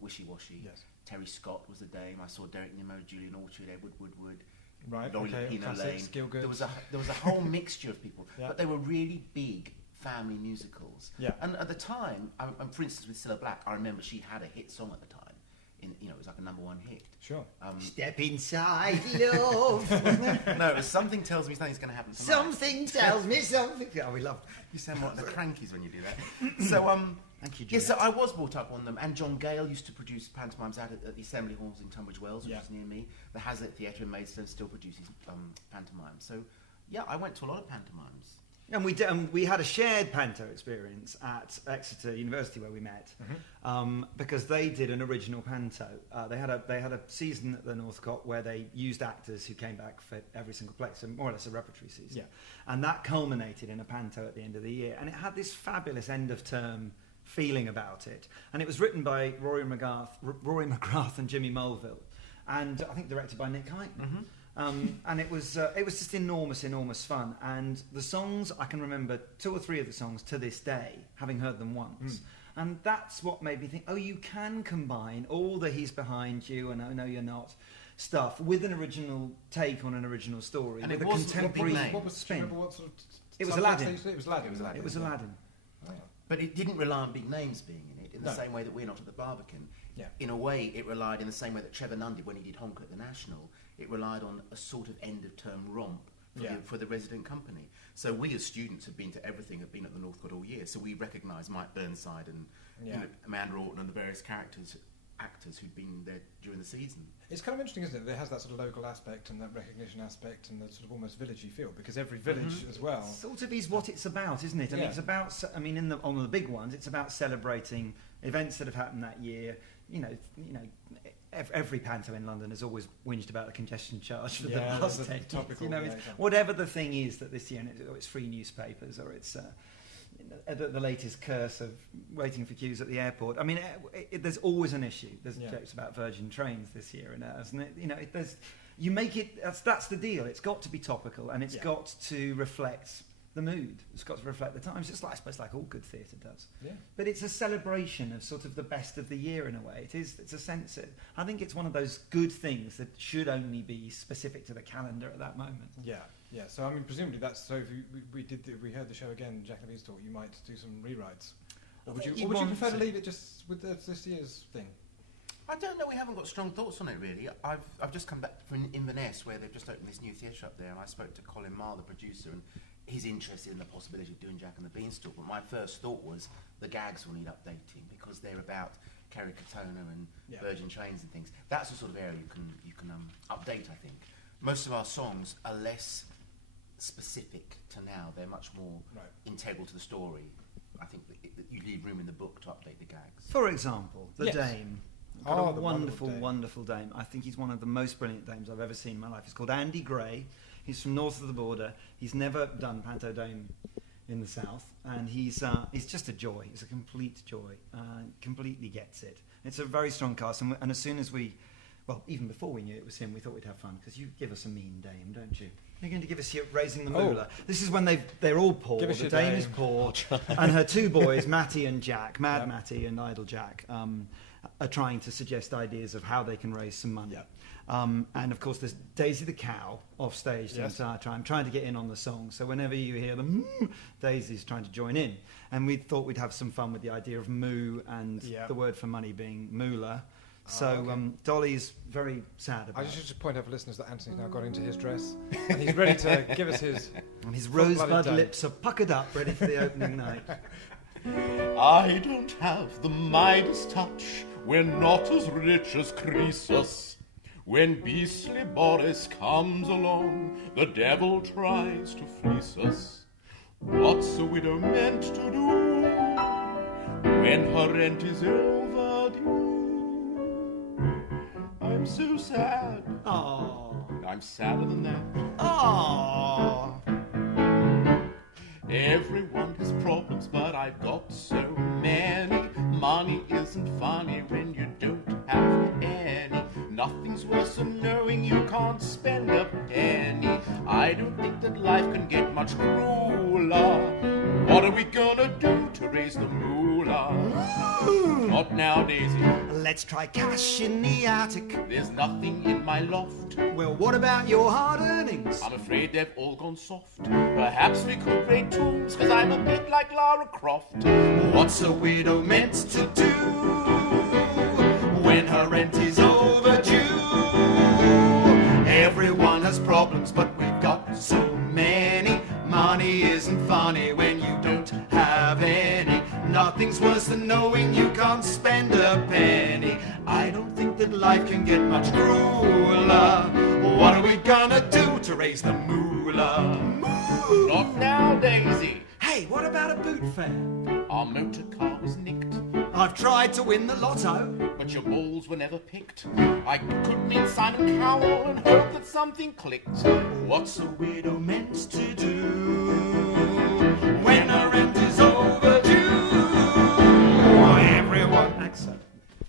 Wishy Washy. Yes. Terry Scott was the Dame. I saw Derek Nimmo, Julian Orchard, Edward Woodward, Right, Laurie okay, Lapino Lane. Gielgud. There was a whole mixture of people, Yeah. but they were really big family musicals. Yeah. And at the time, for instance, with Cilla Black, I remember she had a hit song at the time. It was like a #1 hit. Sure. Step inside, love. No, it was Something Tells Me Something's Going to Happen Tonight. Something tells me something. Oh, we loved it. You sound more like the Crankies when you do that. So, Thank you, yes, Juliet. so I was brought up on them, and John Gale used to produce pantomimes out at the Assembly Halls in Tunbridge Wells, which is near me. The Hazlitt Theatre in Maidstone still produces pantomimes. So, yeah, I went to a lot of pantomimes. And we had a shared Panto experience at Exeter University where we met, because they did an original Panto. They had a season at the Northcote where they used actors who came back for every single play, so more or less a repertory season. Yeah. And that culminated in a Panto at the end of the year, and it had this fabulous end of term feeling about it. And it was written by Rory McGrath and Jimmy Mulville, and I think directed by Nick Hyten. And it was just enormous fun. And the songs, I can remember 2 or 3 of the songs to this day, having heard them once. And that's what made me think, oh, you can combine all the he's behind you and oh, no, you're not stuff with an original take on an original story. And with it a wasn't contemporary a big name. What was, spin. remember what sort of It was subtext Aladdin. they used to do? It was Aladdin. It was Aladdin. Oh. But it didn't rely on big names being in it, in the No. same way that we're not at the Barbican. Yeah. In a way, it relied in the same way that Trevor Nunn did when he did Honk at the National. It relied on a sort of end-of-term romp for the resident company. So we as students have been to everything, have been at the Northcote all year, so we recognise Mike Burnside and Amanda Orton and the various actors who'd been there during the season. It's kind of interesting, isn't it? It has that sort of local aspect and that recognition aspect and that sort of almost villagey feel, because every village as well. Sort of is what it's about, isn't it? I mean, Yeah. it's about. On the big ones, it's about celebrating events that have happened that year, every panto in London has always whinged about the congestion charge for the Yeah, last that's 10 years. topical, It's exactly. whatever the thing is that this year, and it's free newspapers, or it's the latest curse of waiting for queues at the airport. I mean, there's always an issue. There's jokes about Virgin Trains this year, and isn't it? You make it. That's the deal. It's got to be topical, and it's got to reflect the mood. It's got to reflect the times. It's I suppose like all good theatre does. Yeah. But it's a celebration of sort of the best of the year in a way. It's a sense of. I think it's one of those good things that should only be specific to the calendar at that moment. Yeah. So I mean, presumably that's so. If we heard the show again, Jack and the Beanstalk, you might do some rewrites, or would you prefer to leave it just with this year's thing? I don't know. We haven't got strong thoughts on it really. I've just come back from Inverness, where they've just opened this new theatre up there, and I spoke to Colin Marr, the producer, and he's interested in the possibility of doing Jack and the Beanstalk. But my first thought was the gags will need updating because they're about Kerry Katona and Virgin Trains and things. That's the sort of area you can update. I think most of our songs are less specific to now. They're much more integral to the story. I think that you leave room in the book to update the gags. For example, the Dame. Oh, A the wonderful, Dame. wonderful Dame. I think he's one of the most brilliant dames I've ever seen in my life. He's called Andy Gray. He's from north of the border. He's never done Panto Dame in the south, and he's just a joy. He's a complete joy. Completely gets it. It's a very strong cast, and as soon as even before we knew it was him, we thought we'd have fun, because you give us a mean dame, don't you? You're going to give us your Raising the Moolah. This is when they're all poor. Give us The your dame dame. is poor, and her two boys, Matty and Jack, Matty and Idle Jack, are trying to suggest ideas of how they can raise some money. And of course, there's Daisy the cow off stage the entire time, trying to get in on the song. So whenever you hear them, Daisy's trying to join in. And we thought we'd have some fun with the idea of moo and the word for money being moolah. So Dolly's very sad about I it. should just point out for listeners that Anthony's now got into his dress and he's ready to give us his. And his full-blooded rosebud dame. lips are puckered up, ready for the opening night. I don't have the Midas touch. We're not as rich as Croesus. When beastly Boris comes along, the devil tries to fleece us. What's a widow meant to do when her rent is overdue? I'm so sad. Oh, I'm sadder than that. oh. Everyone has problems, but I've got so many. Money isn't funny when you don't have any. Nothing's worse than knowing you can't spend a penny. I don't think that life can get much crueler. What are we gonna do to raise the moolah? Not now, Daisy. Let's try cash in the attic. There's nothing in my loft. Well, what about your hard earnings? I'm afraid they've all gone soft. Perhaps we could raid tombs, 'cause I'm a bit like Lara Croft. What's a widow meant to do when her rent is overdue? Everyone has problems, but we've got so many. Money isn't funny when you don't have any. Nothing's worse than knowing you can't spend a penny. I don't think that life can get much crueler. What are we gonna do to raise the moolah? Not now, Daisy. Hey, what about a boot fair? Our motor car was nicked, I've tried to win the lotto. but your balls were never picked. I could meet Simon Cowell and hope that something clicked. What's a widow meant to do when her rent is overdue? Everyone. Excellent.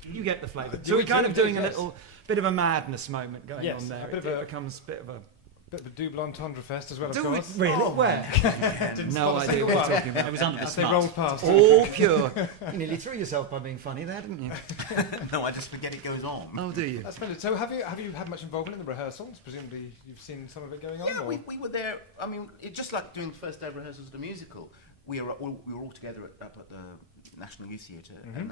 You get the flavour. So we're kind of doing a little bit of a madness moment going on there. It becomes a bit of a double entendre fest as well, of Do we course. really? Where? No idea what you're talking about. It was under the As they smut. rolled past. All pure. You nearly threw yourself by being funny there, didn't you? No, I just forget it goes on. Oh, do you? That's splendid. So have you had much involvement in the rehearsals? Presumably you've seen some of it going on? Yeah, or? we were there. I mean, it's just like doing the first day of rehearsals of the musical. We were all together up at the National Youth Theatre, and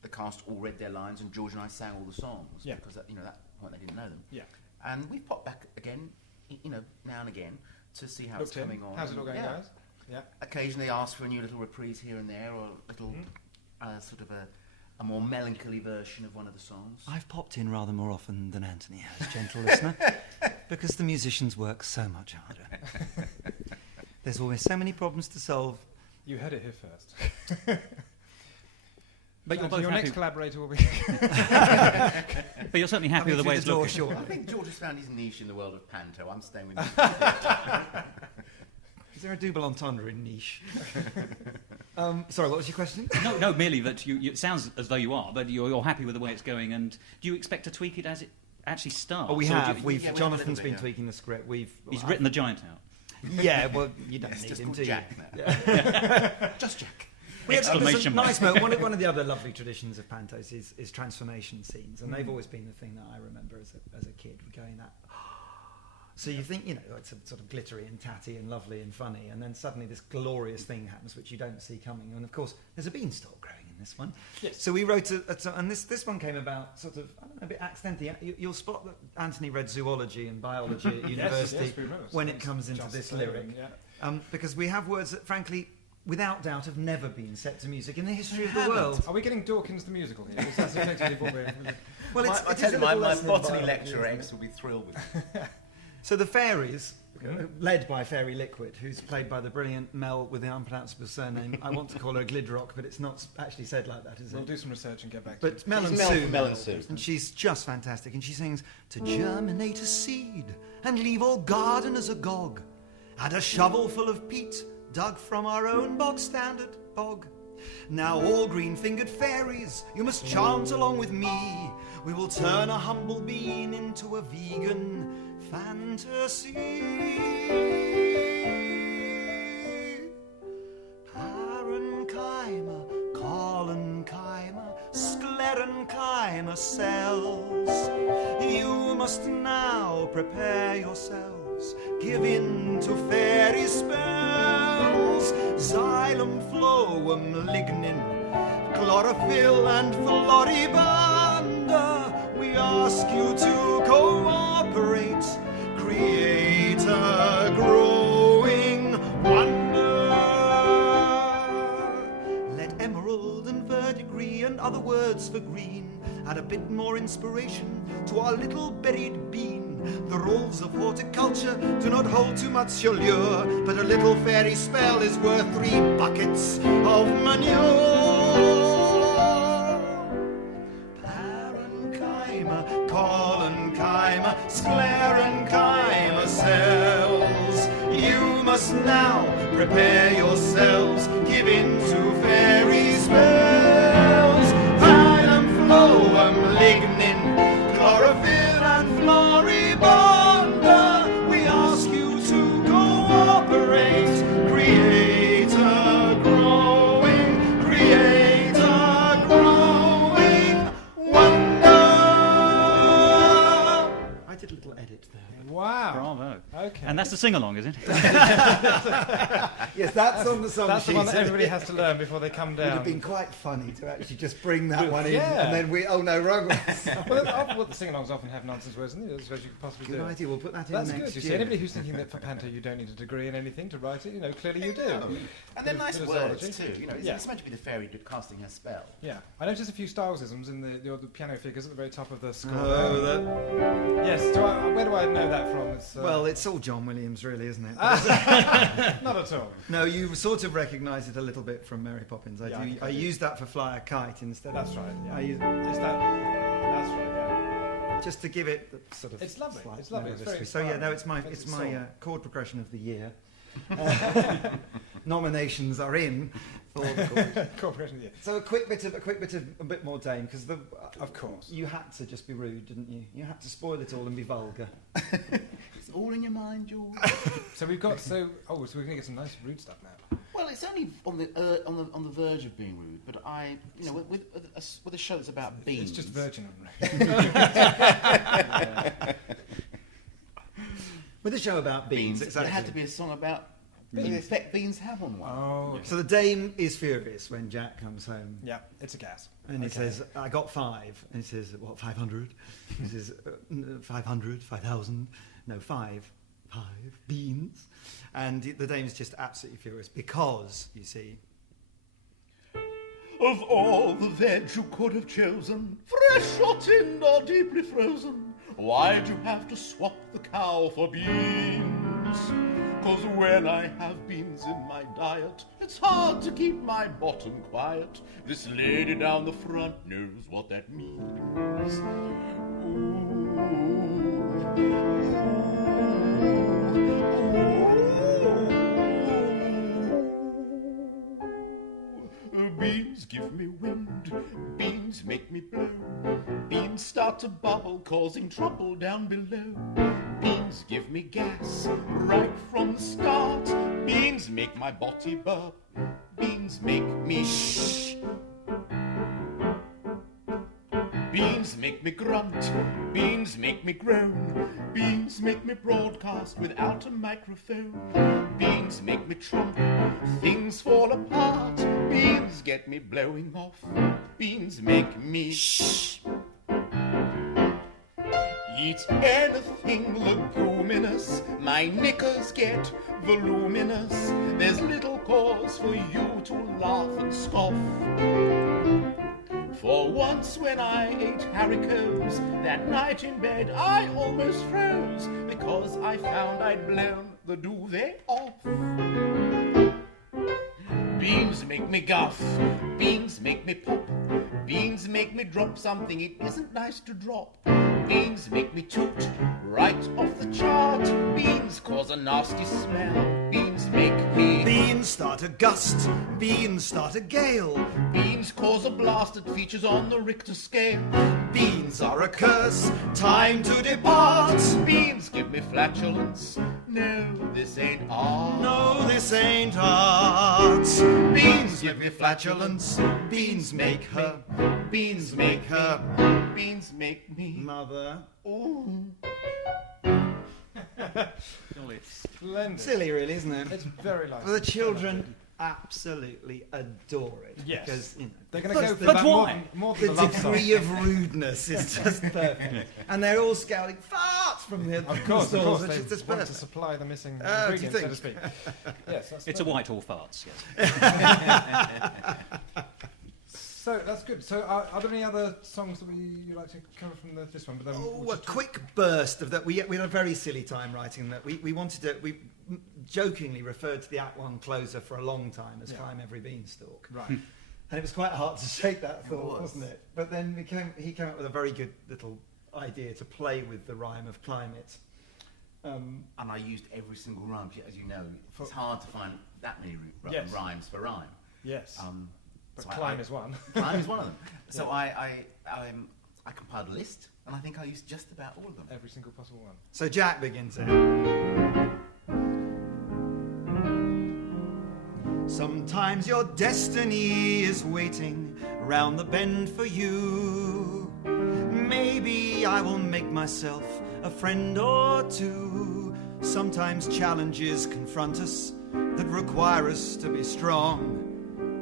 the cast all read their lines, and George and I sang all the songs because at that point they didn't know them. Yeah. And we've popped back again, now and again to see how Looked it's coming in. on. How's it all going, yeah. guys? Yeah. Occasionally ask for a new little reprise here and there, or a little sort of a more melancholy version of one of the songs. I've popped in rather more often than Anthony has, gentle listener, because the musicians work so much harder. There's always so many problems to solve. You heard it here first. But you're So both your happy. next collaborator will be. But you're certainly happy with the way it's looking. I think George has found his niche in the world of Panto. I'm staying with you. Is there a double entendre in niche? Sorry, what was your question? No, merely that it sounds as though you are, but you're happy with the way it's going, and do you expect to tweak it as it actually starts? Oh, we Or do have. you- We've Yeah, we have a Jonathan's little bit, been yeah. tweaking the script. He's written the giant out. Yeah, well, you don't It's need just him, called do you? Jack now. Just Jack. Exclamation mark. Nice moment. One of the other lovely traditions of Pantos is transformation scenes, and they've always been the thing that I remember as a kid, going that. So you think, it's a sort of glittery and tatty and lovely and funny, and then suddenly this glorious thing happens which you don't see coming. And of course, there's a beanstalk growing in this one. Yes. So we wrote and this one came about sort of, I don't know, a bit accidentally. You'll spot that Anthony read zoology and biology at university yes, we know. when it comes into Just this saying, lyric. yeah. Because we have words that, frankly, without doubt, have never been set to music in the history of the world. Are we getting Dawkins the musical here? Is that effectively what we're... Well, I it tell is you, a my little lesson in botany biology, lecturer isn't it? X will be thrilled with it. So the fairies, led by Fairy Liquid, who's played by the brilliant Mel with the unpronounceable surname. I want to call her Glidrock, but it's not actually said like that, is We'll it? do some research and get back to But Mel and Mel Sue, from Mel and Sue. and she's just fantastic. And she sings, "To germinate a seed and leave all gardeners agog, add a shovel full of peat dug from our own bog standard bog. Now all green-fingered fairies, you must chant along with me. We will turn a humble bean into a vegan fantasy. Parenchyma, collenchyma, sclerenchyma cells. You must now prepare yourselves, give in to fairy spells. Xylem, phloem, lignin, chlorophyll and floribunda. We ask you to cooperate, create a growing wonder. Let emerald and verdigris and other words for green add a bit more inspiration to our little buried bean. The rules of horticulture do not hold too much allure, but a little fairy spell is worth 3 buckets of manure. Parenchyma, collenchyma, sclerenchyma cells. You must now prepare yourselves, give in to fairy spells. Xylem, phloem, lignin, chlorophyll and floribunda. We ask you to cooperate, create a growing wonder. I did a little edit there. Wow. Bravo. Okay. And that's the sing-along, is it? Yes, that's on the song That's the sheet. one that everybody has to learn before they come It would have down. been quite funny to actually just bring that one in, Yeah. and then wrong one. Well, the sing-alongs often have nonsense words, and that's what you could possibly Good do. idea. We'll put that in That's next good. You see, year. anybody who's thinking that for Panto you don't need a degree in anything to write it, clearly you do. And they're nice Bit of words zoology. too. It's, Yeah. it's meant to be the fairy casting her spell. Yeah, I noticed a few Stylesisms in the piano figures at the very top of the score. Yes, where do I know that from? It's, Well, it's all John Williams, really, isn't it? not at all. No, you sort of recognise it a little bit from Mary Poppins. Yeah, I think I I do. used that for Fly a Kite instead. That's right. Yeah. I used, That's right. Yeah. just to give it the sort of. It's lovely, slight it's lovely, it's very history. So yeah, no, it's my inspiring. Makes it soar. chord progression of the year. Nominations are in for the chord. Corporation, yeah. So a bit more Dame, because Of course. you had to just be rude, didn't you? You had to spoil it all and be vulgar. It's all in your mind, George. So we've got so we're going to get some nice rude stuff now. Well, it's only on the verge of being rude, but with a show that's about beans. It's just virgin. With a show about beans, It exactly. had to be a song about the effect beans have on one. Oh, So the Dame is furious when Jack comes home. yeah, it's a gas. And he Okay. says, I got 5. And he says, what, 500? He says, 500, 5,000. No, 5 beans. And the Dame's just absolutely furious because, you see, Of all the veg you could have chosen, fresh or tinned or deeply frozen, why'd you have to swap the cow for beans? 'cause when I have beans in my diet, it's hard to keep my bottom quiet. This lady down the front knows what that means. Beans give me wind, beans make me blow. Beans start to bubble, causing trouble down below. Beans give me gas right from the start. Beans make my body burp. Beans make me shh. Beans make me grunt. Beans make me groan. Beans make me broadcast without a microphone. Beans make me trump. Things fall apart. Beans get me blowing off. Beans make me shh. Eat anything leguminous, my knickers get voluminous. There's little cause for you to laugh and scoff. For once when I ate haricots, that night in bed I almost froze, because I found I'd blown the duvet off. Beans make me guff, beans make me pop, beans make me drop something it isn't nice to drop. Beans make me toot right off the chart. Beans cause a nasty smell. Beans make me... Beans start a gust. Beans start a gale. Beans cause a blast that features on the Richter scale. Beans are a curse. Time to depart. Beans give me flatulence. No, this ain't art. No, this ain't art. Beans give me flatulence. Beans make her. Beans make her. Beans make me. Mother. Ooh. Splendid. Silly, really, isn't it? It's very nice. The children absolutely adore it. Yes. Because, you know, They're going to go for but that why? more The than the love song. degree of rudeness is just perfect. And they're all scouting farts from the Of course, stalls, which they is just want to perfect. supply the missing Do you ingredients, so think? to speak. Yes, that's It's a perfect. Whitehall farts, yes. So that's good. So are there any other songs that you like to cover from this one? But then Oh, a quick burst of that. We had a very silly time writing that. We wanted to. We jokingly referred to the Act One closer for a long time as "Climb Every Beanstalk." Right. And it was quite hard to shake that thought, wasn't it? But then he came up with a very good little idea to play with the rhyme of "climb it." And I used every single rhyme. As you know, it's hard to find that many Yes. rhymes for rhyme. Yes. But So climb is one. Climb is one of them. So I compiled a list, and I think I used just about all of them. Every single possible one. So Jack begins it. Sometimes your destiny is waiting round the bend for you. Maybe I will make myself a friend or two. Sometimes challenges confront us that require us to be strong.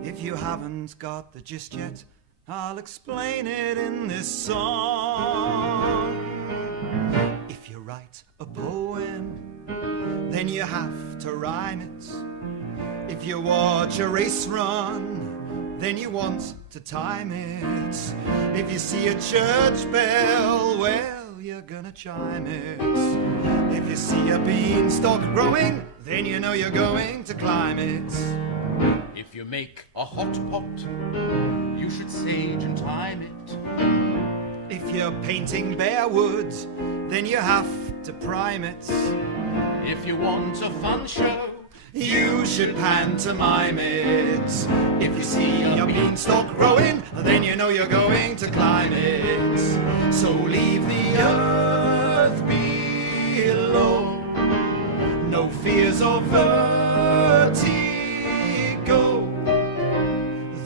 If you haven't got the gist yet, I'll explain it in this song. If you write a poem, then you have to rhyme it. If you watch a race run, then you want to time it. If you see a church bell, well, you're gonna chime it. If you see a beanstalk growing, then you know you're going to climb it. If you make a hot pot, you should sage and time it. If you're painting bare wood, then you have to prime it. If you want a fun show, You should pantomime it. If you see a beanstalk growing, then you know you're going to climb it. So leave the earth below. No fears of vertigo.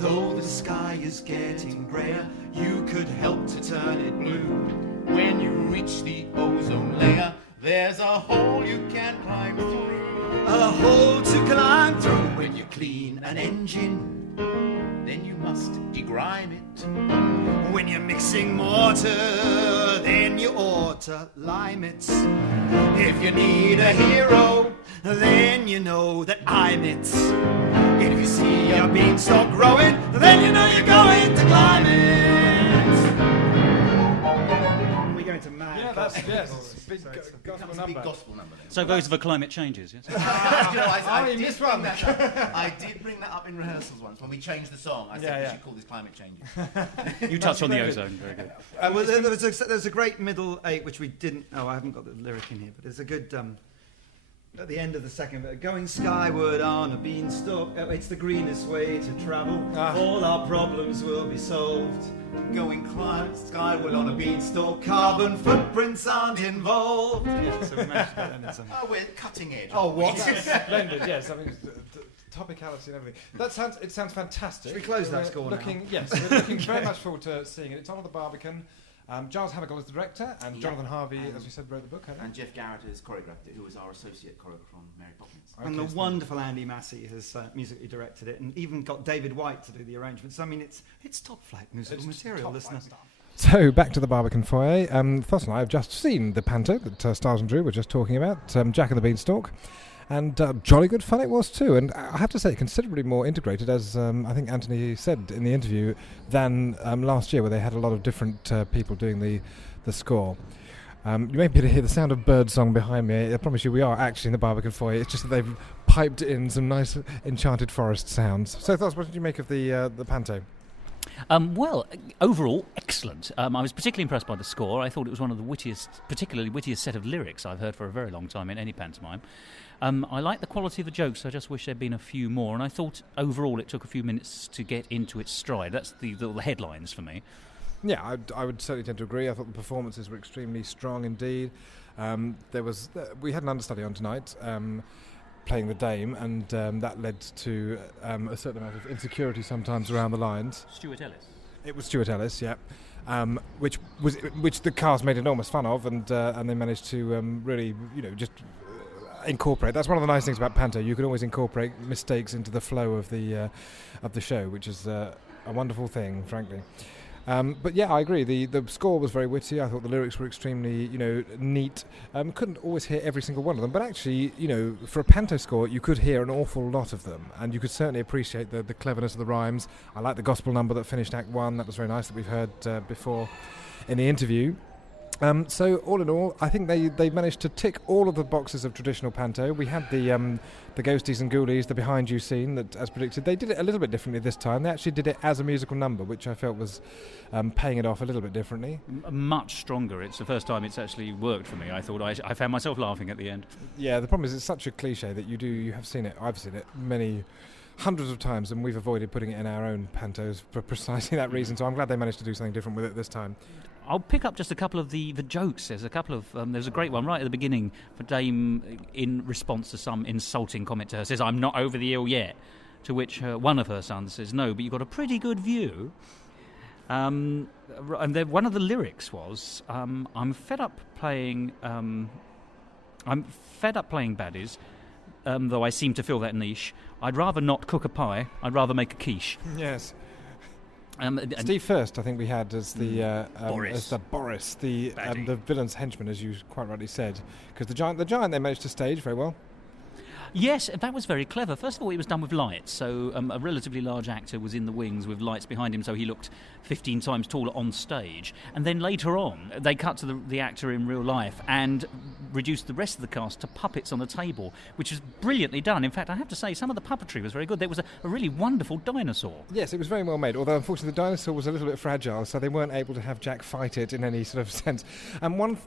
Though the sky is getting grayer, you could help to turn it blue. when you reach the ozone layer, there's a hole you can climb through. A hole to climb through. When you clean an engine, Then you must degrime it. when you're mixing mortar, then you ought to lime it. If you need a hero, then you know that I'm it. If you see a beanstalk growing, then you know you're going to climb it. We're going to mad. Yeah, that's Yes, big So it's gospel becomes a big number. gospel number then. So those are the climate changes, yes? You know, I in did this bring one. that up. I did bring that up in rehearsals once when we changed the song. I said Yeah, we yeah. should call this climate changes. You touch on the ozone, very good. Well, there's a great middle eight which we didn't. Oh, I haven't got the lyric in here, but there's a good. At the end of the second bit, going skyward on a beanstalk, it's the greenest way to travel. All our problems will be solved. Going skyward on a beanstalk. Carbon footprints aren't involved. Yeah, so we managed to get that in somehow. Oh, we're cutting edge. Oh, aren't we? what? Splendid, yes. I mean, topicality and everything. It sounds fantastic. Should we close that We're score now? Yes, we're looking very much forward to seeing it. It's on at the Barbican. Giles Havergal is the director, and Yeah. Jonathan Harvey, as we said, wrote the book. hasn't he? And Jeff Garrett has choreographed it, who was our associate choreographer on Mary Poppins. And Okay, the wonderful Andy Massey has musically directed it, and even got David White to do the arrangements. I mean, it's top flight musical It's material, top listener. flight stuff. So, back to the Barbican foyer. Thos and I have just seen the Panto that Stiles and Drewe were just talking about, Jack and the Beanstalk. And jolly good fun it was too. And I have to say, considerably more integrated, as I think Anthony said in the interview, than last year, where they had a lot of different people doing the score. You may be able to hear the sound of birdsong behind me. I promise you we are actually in the Barbican foyer. It's just that they've piped in some nice enchanted forest sounds. So, Thos, what did you make of the Panto? Well, overall, excellent. I was particularly impressed by the score. I thought it was one of the particularly wittiest set of lyrics I've heard for a very long time in any pantomime. I like the quality of the jokes. I just wish there'd been a few more. And I thought overall it took a few minutes to get into its stride. That's the headlines for me. Yeah, I would certainly tend to agree. I thought the performances were extremely strong indeed. We had an understudy on tonight playing the Dame, and that led to a certain amount of insecurity sometimes around the lines. Stuart Ellis. It was Stuart Ellis, yeah, which the cast made enormous fun of, and they managed to really, just incorporate. That's one of the nice things about Panto. You can always incorporate mistakes into the flow of the show, which is a wonderful thing, frankly. But yeah, I agree. The score was very witty. I thought the lyrics were extremely, neat. Couldn't always hear every single one of them, but actually, for a Panto score, you could hear an awful lot of them, and you could certainly appreciate the cleverness of the rhymes. I like the gospel number that finished Act 1. That was very nice that we've heard before in the interview. So all in all, I think they managed to tick all of the boxes of traditional Panto. We had the ghosties and ghoulies, the behind you scene that, as predicted, they did it a little bit differently this time. They actually did it as a musical number, which I felt was paying it off a little bit differently. Much stronger. It's the first time it's actually worked for me. I thought I found myself laughing at the end. Yeah, the problem is it's such a cliche that you have seen it. I've seen it hundreds of times, and we've avoided putting it in our own Pantos for precisely that reason. So I'm glad they managed to do something different with it this time. I'll pick up just a couple of the jokes. There's a couple of there's a great one right at the beginning for Dame in response to some insulting comment to her, says, "I'm not over the hill yet," to which one of her sons says, "No, but you've got a pretty good view." And then one of the lyrics was, "I'm fed up playing baddies, though I seem to fill that niche. I'd rather not cook a pie. I'd rather make a quiche." Yes. Steve First, I think we had as the Boris, the villain's henchman, as you quite rightly said, because the giant they managed to stage very well. Yes, that was very clever. First of all, it was done with lights, so a relatively large actor was in the wings with lights behind him, so he looked 15 times taller on stage. And then later on, they cut to the actor in real life and reduced the rest of the cast to puppets on the table, which was brilliantly done. In fact, I have to say, some of the puppetry was very good. There was a really wonderful dinosaur. Yes, it was very well made, although unfortunately the dinosaur was a little bit fragile, so they weren't able to have Jack fight it in any sort of sense. And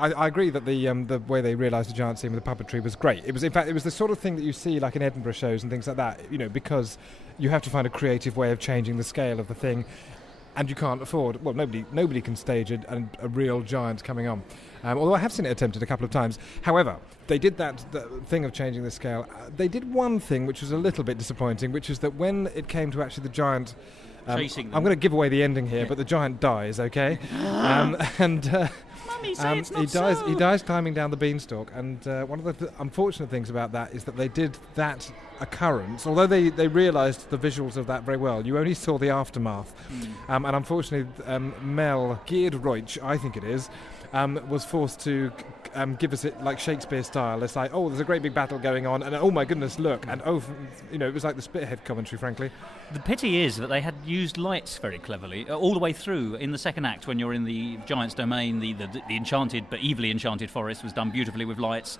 I agree that the way they realised the giant scene with the puppetry was great. It was, in fact, it was the sort of thing that you see like in Edinburgh shows and things like that, because you have to find a creative way of changing the scale of the thing, and you can't afford. Well, nobody can stage a real giant coming on. Although I have seen it attempted a couple of times. However, they did the thing of changing the scale. They did one thing which was a little bit disappointing, which is that when it came to actually the giant. Chasing them. I'm going to give away the ending here, but the giant dies, okay? Mummy, say it's not He dies climbing down the beanstalk, and one of the unfortunate things about that is that they did that occurrence, although they realised the visuals of that very well, you only saw the aftermath. And unfortunately, Mel Geerdreich, I think it is, was forced to give us it like Shakespeare style. It's like, oh, there's a great big battle going on, and oh my goodness, look, and it was like the Spithead commentary, frankly. The pity is that they had used lights very cleverly all the way through. In the second act, when you're in the giant's domain, the enchanted but evilly enchanted forest was done beautifully with lights.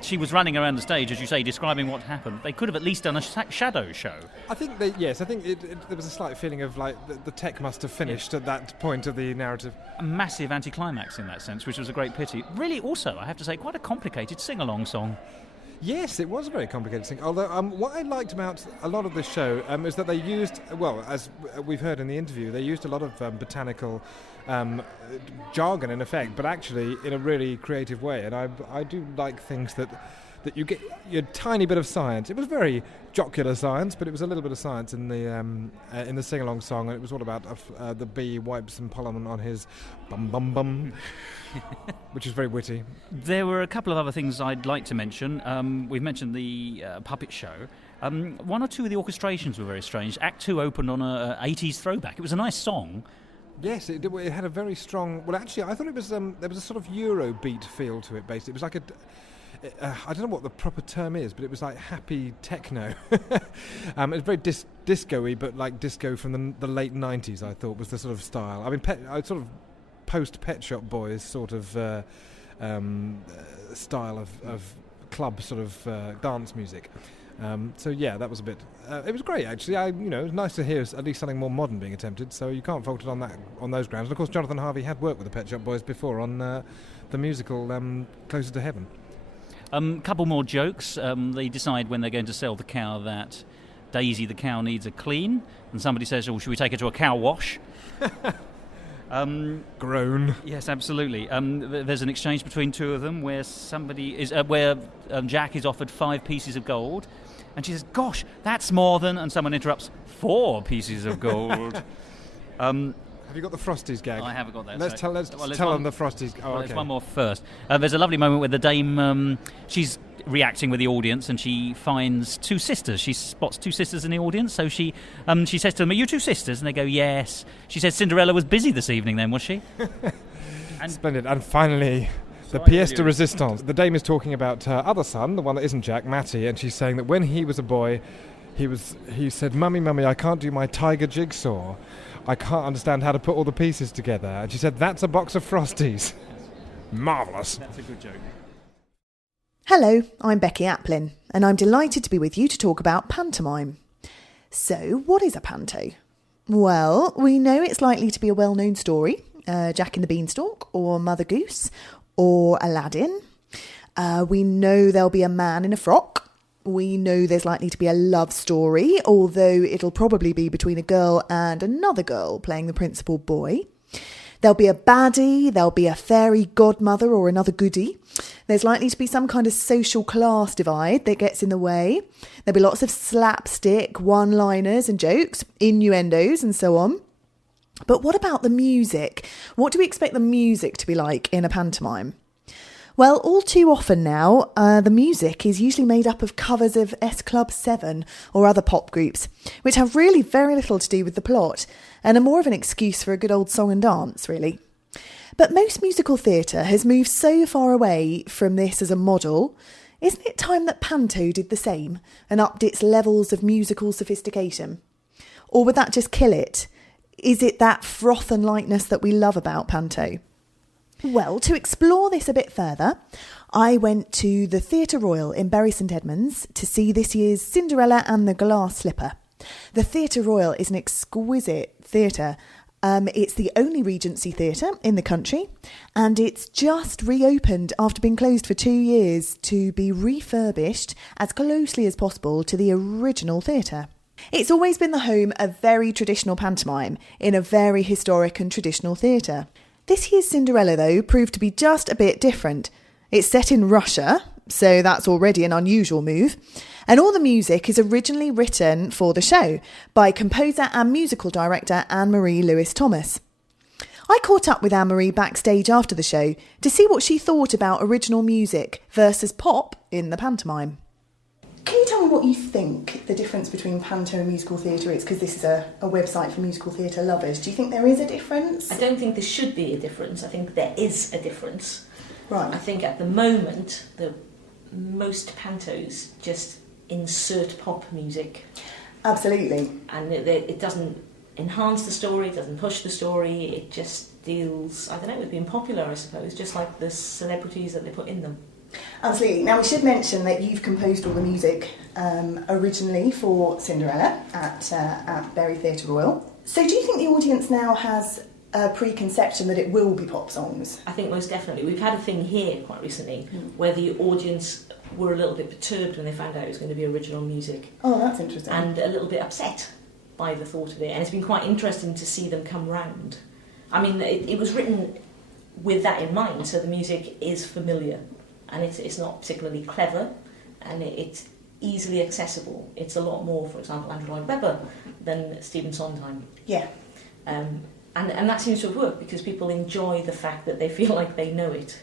She was running around the stage, as you say, describing what happened. They could have at least done a shadow show. I think there was a slight feeling of like the tech must have finished at that point of the narrative. A massive anticlimax in that sense, which was a great pity. Really, also, I have to say, quite a complicated sing-along song. Yes, it was a very complicated thing. Although what I liked about a lot of this show is that they used, well, as we've heard in the interview, they used a lot of botanical jargon in effect, but actually in a really creative way. And I do like things that you get a tiny bit of science. It was very jocular science, but it was a little bit of science in the sing-along song, and it was all about the bee wipes some pollen on his bum bum bum. Which is very witty. There were a couple of other things I'd like to mention. We've mentioned the puppet show. One or two of the orchestrations were very strange. Act 2 opened on a 80s throwback. It was a nice song. Yes, it had a very strong... Well, actually, I thought it was there was a sort of Eurobeat feel to it, basically. It was like I don't know what the proper term is, but it was like happy techno. It was very disco-y, but like disco from the late 90s, I thought, was the sort of style. I mean, sort of post-Pet Shop Boys sort of style of club sort of dance music. So yeah, that was a bit... it was great, actually. It was nice to hear at least something more modern being attempted, so you can't fault it on those grounds. And of course, Jonathan Harvey had worked with the Pet Shop Boys before on the musical Closer to Heaven. Couple more jokes. They decide when they're going to sell the cow that Daisy the cow needs a clean, and somebody says, "Oh, should we take her to a cow wash?" Groan. Yes, absolutely. There's an exchange between two of them where Jack is offered 5 pieces of gold, and she says, "Gosh, that's more than," and someone interrupts, 4 pieces of gold. Have you got the Frosties gag? I haven't got that. Let's tell them the Frosties. Oh, okay. There's one more first. There's a lovely moment where the dame, she's reacting with the audience, and she finds 2 sisters. She spots 2 sisters in the audience, so she says to them, "Are you 2 sisters?" And they go, "Yes." She says, "Cinderella was busy this evening then, was she?" Splendid. And finally, the pièce de résistance. The dame is talking about her other son, the one that isn't Jack, Matty, and she's saying that when he was a boy, he said, Mummy, I can't do my tiger jigsaw. I can't understand how to put all the pieces together." And she said, "That's a box of Frosties." Marvellous. That's a good joke. Hello, I'm Becky Applin, and I'm delighted to be with you to talk about pantomime. So, what is a panto? Well, we know it's likely to be a well-known story, Jack and the Beanstalk, or Mother Goose, or Aladdin. We know there'll be a man in a frock. We know there's likely to be a love story, although it'll probably be between a girl and another girl playing the principal boy. There'll be a baddie, there'll be a fairy godmother or another goodie. There's likely to be some kind of social class divide that gets in the way. There'll be lots of slapstick, one-liners and jokes, innuendos and so on. But what about the music? What do we expect the music to be like in a pantomime? Well, all too often now, the music is usually made up of covers of S Club 7 or other pop groups, which have really very little to do with the plot and are more of an excuse for a good old song and dance, really. But most musical theatre has moved so far away from this as a model. Isn't it time that Panto did the same and upped its levels of musical sophistication? Or would that just kill it? Is it that froth and lightness that we love about Panto? Well, to explore this a bit further, I went to the Theatre Royal in Bury St Edmunds to see this year's Cinderella and the Glass Slipper. The Theatre Royal is an exquisite theatre. It's the only Regency theatre in the country, and it's just reopened after being closed for 2 years to be refurbished as closely as possible to the original theatre. It's always been the home of very traditional pantomime in a very historic and traditional theatre. This year's Cinderella, though, proved to be just a bit different. It's set in Russia, so that's already an unusual move, and all the music is originally written for the show by composer and musical director Anne-Marie Lewis-Thomas. I caught up with Anne-Marie backstage after the show to see what she thought about original music versus pop in the pantomime. Can you tell me what you think the difference between panto and musical theatre is? Because this is a website for musical theatre lovers. Do you think there is a difference? I don't think there should be a difference. I think there is a difference. Right. I think at the moment, most pantos just insert pop music. Absolutely. And it doesn't enhance the story, it doesn't push the story, it just deals, I don't know, with being popular, I suppose, just like the celebrities that they put in them. Absolutely. Now, we should mention that you've composed all the music originally for Cinderella at Bury Theatre Royal. So do you think the audience now has a preconception that it will be pop songs? I think most definitely. We've had a thing here quite recently where the audience were a little bit perturbed when they found out it was going to be original music. Oh, that's interesting. And a little bit upset by the thought of it. And it's been quite interesting to see them come round. I mean, it was written with that in mind, so the music is familiar. And it's not particularly clever, and it's easily accessible. It's a lot more, for example, Andrew Lloyd Webber than Stephen Sondheim. Yeah. And that seems to have worked because people enjoy the fact that they feel like they know it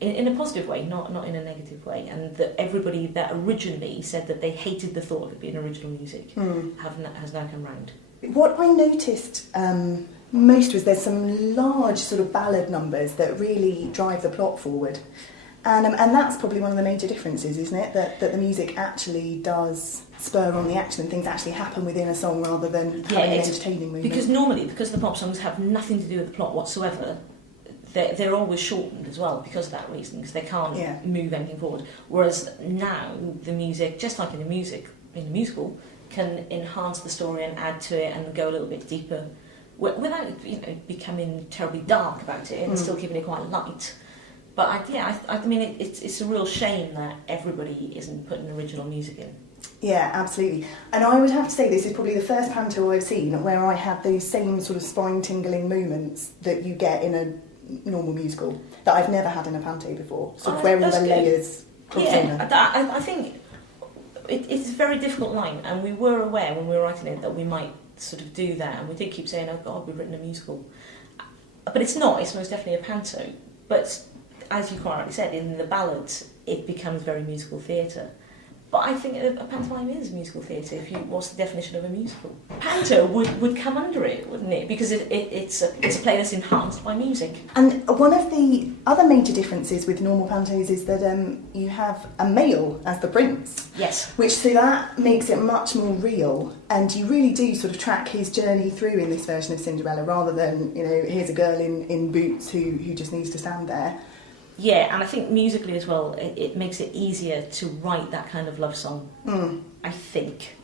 in a positive way, not in a negative way. And that everybody that originally said that they hated the thought of it being original music has now come round. What I noticed most was there's some large sort of ballad numbers that really drive the plot forward. And that's probably one of the major differences, isn't it? That the music actually does spur on the action and things actually happen within a song rather than having an entertaining movement. Because normally, because the pop songs have nothing to do with the plot whatsoever, they're always shortened as well because of that reason, because they can't move anything forward. Whereas now, the music, just like in a musical, can enhance the story and add to it and go a little bit deeper without becoming terribly dark about it and still keeping it quite light. But I mean, it's a real shame that everybody isn't putting original music in. Yeah, absolutely. And I would have to say this is probably the first panto I've seen where I had those same sort of spine-tingling moments that you get in a normal musical that I've never had in a panto before, sort of where all the layers cross over. I think it's a very difficult line, and we were aware when we were writing it that we might sort of do that, and we did keep saying, oh God, we've written a musical. But it's not, it's most definitely a panto. But as you quite rightly said, in the ballads, it becomes very musical theatre. But I think a pantomime is musical theatre. What's the definition of a musical? Panto would come under it, wouldn't it? Because it's a play that's enhanced by music. And one of the other major differences with normal pantos is that you have a male as the prince. Yes. So that makes it much more real, and you really do sort of track his journey through in this version of Cinderella, rather than, here's a girl in boots who just needs to stand there. Yeah, and I think musically as well, it makes it easier to write that kind of love song, I think.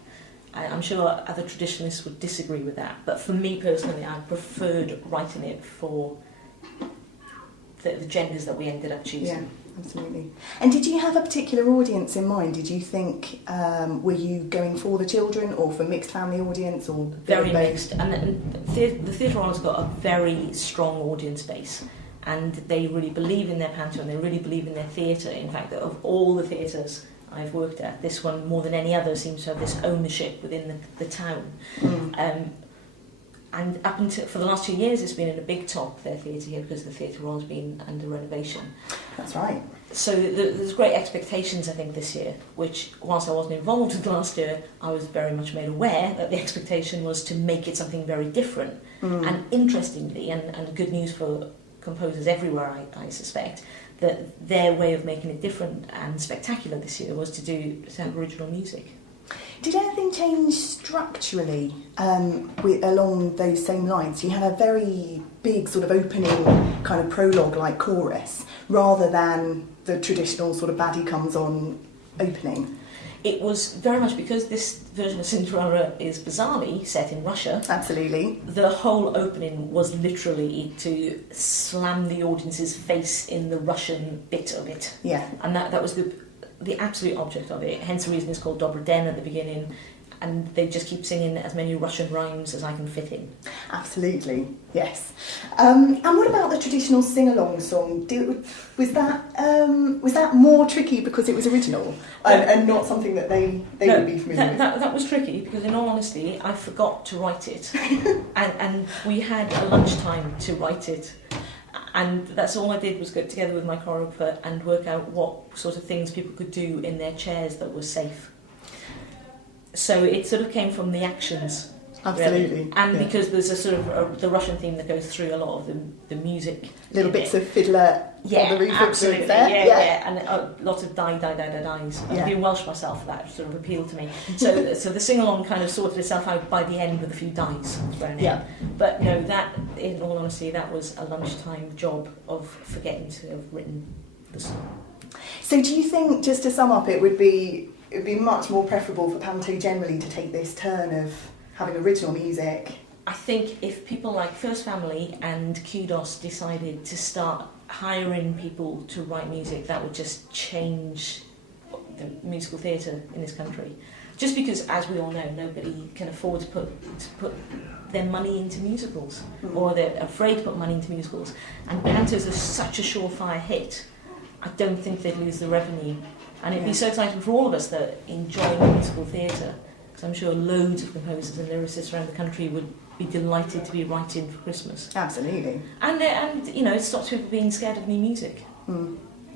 I'm sure other traditionalists would disagree with that, but for me personally, I preferred writing it for the genders that we ended up choosing. Yeah, absolutely. And did you have a particular audience in mind? Did you think, were you going for the children or for mixed family audience? Or very mixed, and the Theatre Royal's got a very strong audience base. And they really believe in their panto and they really believe in their theatre. In fact, of all the theatres I've worked at, this one, more than any other, seems to have this ownership within the town. And up until for the last 2 years, it's been in a big top, their theatre here, because the Theatre Royal's been under renovation. That's right. So there's great expectations, I think, this year, which, whilst I wasn't involved in last year, I was very much made aware that the expectation was to make it something very different. And interestingly, and good news for composers everywhere, I suspect, that their way of making it different and spectacular this year was to have original music. Did anything change structurally along those same lines? You had a very big sort of opening kind of prologue-like chorus, rather than the traditional sort of baddie comes on opening. It was very much because this version of Cinderella is bizarrely set in Russia. Absolutely. The whole opening was literally to slam the audience's face in the Russian bit of it. Yeah. And that was the absolute object of it. Hence the reason it's called Dobry Den at the beginning. And they just keep singing as many Russian rhymes as I can fit in. Absolutely, yes. And what about the traditional sing-along song? Was that more tricky because it was original and not something that they would be familiar with? That was tricky because, in all honesty, I forgot to write it. and we had a lunchtime to write it. And that's all I did was get together with my choreographer and work out what sort of things people could do in their chairs that were safe. So it sort of came from the actions. Absolutely. Really. And because there's a sort of the Russian theme that goes through a lot of the music. Little bits of fiddler on the roof absolutely. of there. Yeah. And lots of dies. I'm being Welsh myself, that sort of appealed to me. So the sing-along kind of sorted itself out by the end with a few dice thrown in. But no, that, in all honesty, that was a lunchtime job of forgetting to have written the song. So do you think, just to sum up, it would be much more preferable for Panto generally to take this turn of having original music? I think if people like First Family and Thos decided to start hiring people to write music, that would just change the musical theatre in this country. Just because, as we all know, nobody can afford to put their money into musicals, or they're afraid to put money into musicals. And Panto's such a surefire hit, I don't think they'd lose the revenue. And it'd be so exciting for all of us that enjoy musical theatre. I'm sure loads of composers and lyricists around the country would be delighted to be writing for Christmas. Absolutely. And it stops people being scared of new music.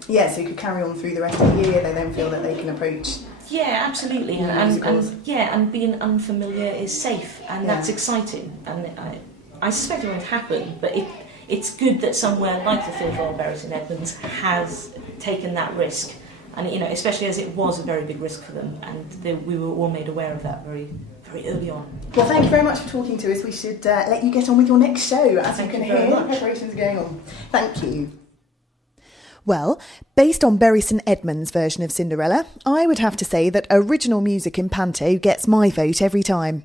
Yeah, so you could carry on through the rest of the year. They then feel that they can approach. Yeah, absolutely. And being unfamiliar is safe, and that's exciting. And I suspect it won't happen, but it's good that somewhere like the Theatre Royal Barbican Edmonds has taken that risk. And especially as it was a very big risk for them, and we were all made aware of that very, very early on. Well, thank you very much for talking to us. We should let you get on with your next show. As you can hear, preparations are going on. Thank you. Well, based on Barbican Edmonds' version of Cinderella, I would have to say that original music in Panto gets my vote every time.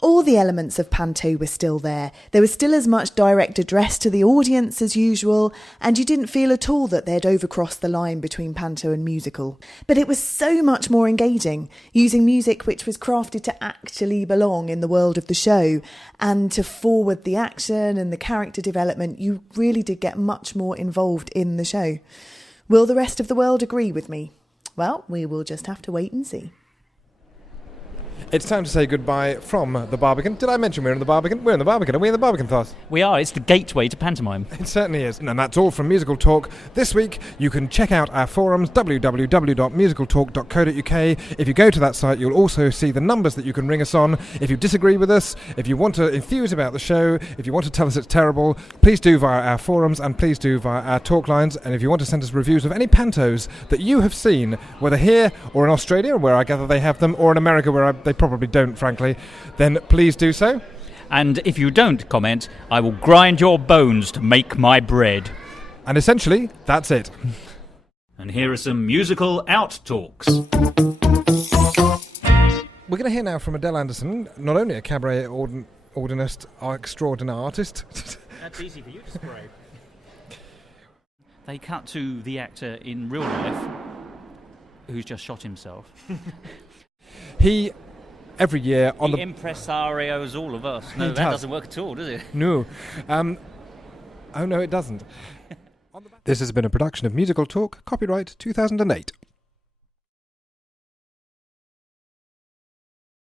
All the elements of Panto were still there. There was still as much direct address to the audience as usual, and you didn't feel at all that they'd overcrossed the line between Panto and musical. But it was so much more engaging, using music which was crafted to actually belong in the world of the show, and to forward the action and the character development. You really did get much more involved in the show. Will the rest of the world agree with me? Well, we will just have to wait and see. It's time to say goodbye from the Barbican. Did I mention we're in the Barbican? We're in the Barbican. Are we in the Barbican, Thos? We are. It's the gateway to pantomime. It certainly is. And that's all from Musical Talk. This week, you can check out our forums, www.musicaltalk.co.uk. If you go to that site, you'll also see the numbers that you can ring us on. If you disagree with us, if you want to enthuse about the show, if you want to tell us it's terrible, please do via our forums and please do via our talk lines. And if you want to send us reviews of any pantos that you have seen, whether here or in Australia, where I gather they have them, or in America, where they probably don't, frankly, then please do so. And if you don't comment, I will grind your bones to make my bread. And essentially, that's it. And here are some musical out-talks. We're going to hear now from Adele Anderson, not only a cabaret organist, extraordinary artist. That's easy for you to spray. They cut to the actor in real life, who's just shot himself. He... Every year on the impresarios all of us. No, that doesn't work at all, does it? No. Oh, no, it doesn't. This has been a production of Musical Talk, copyright 2008.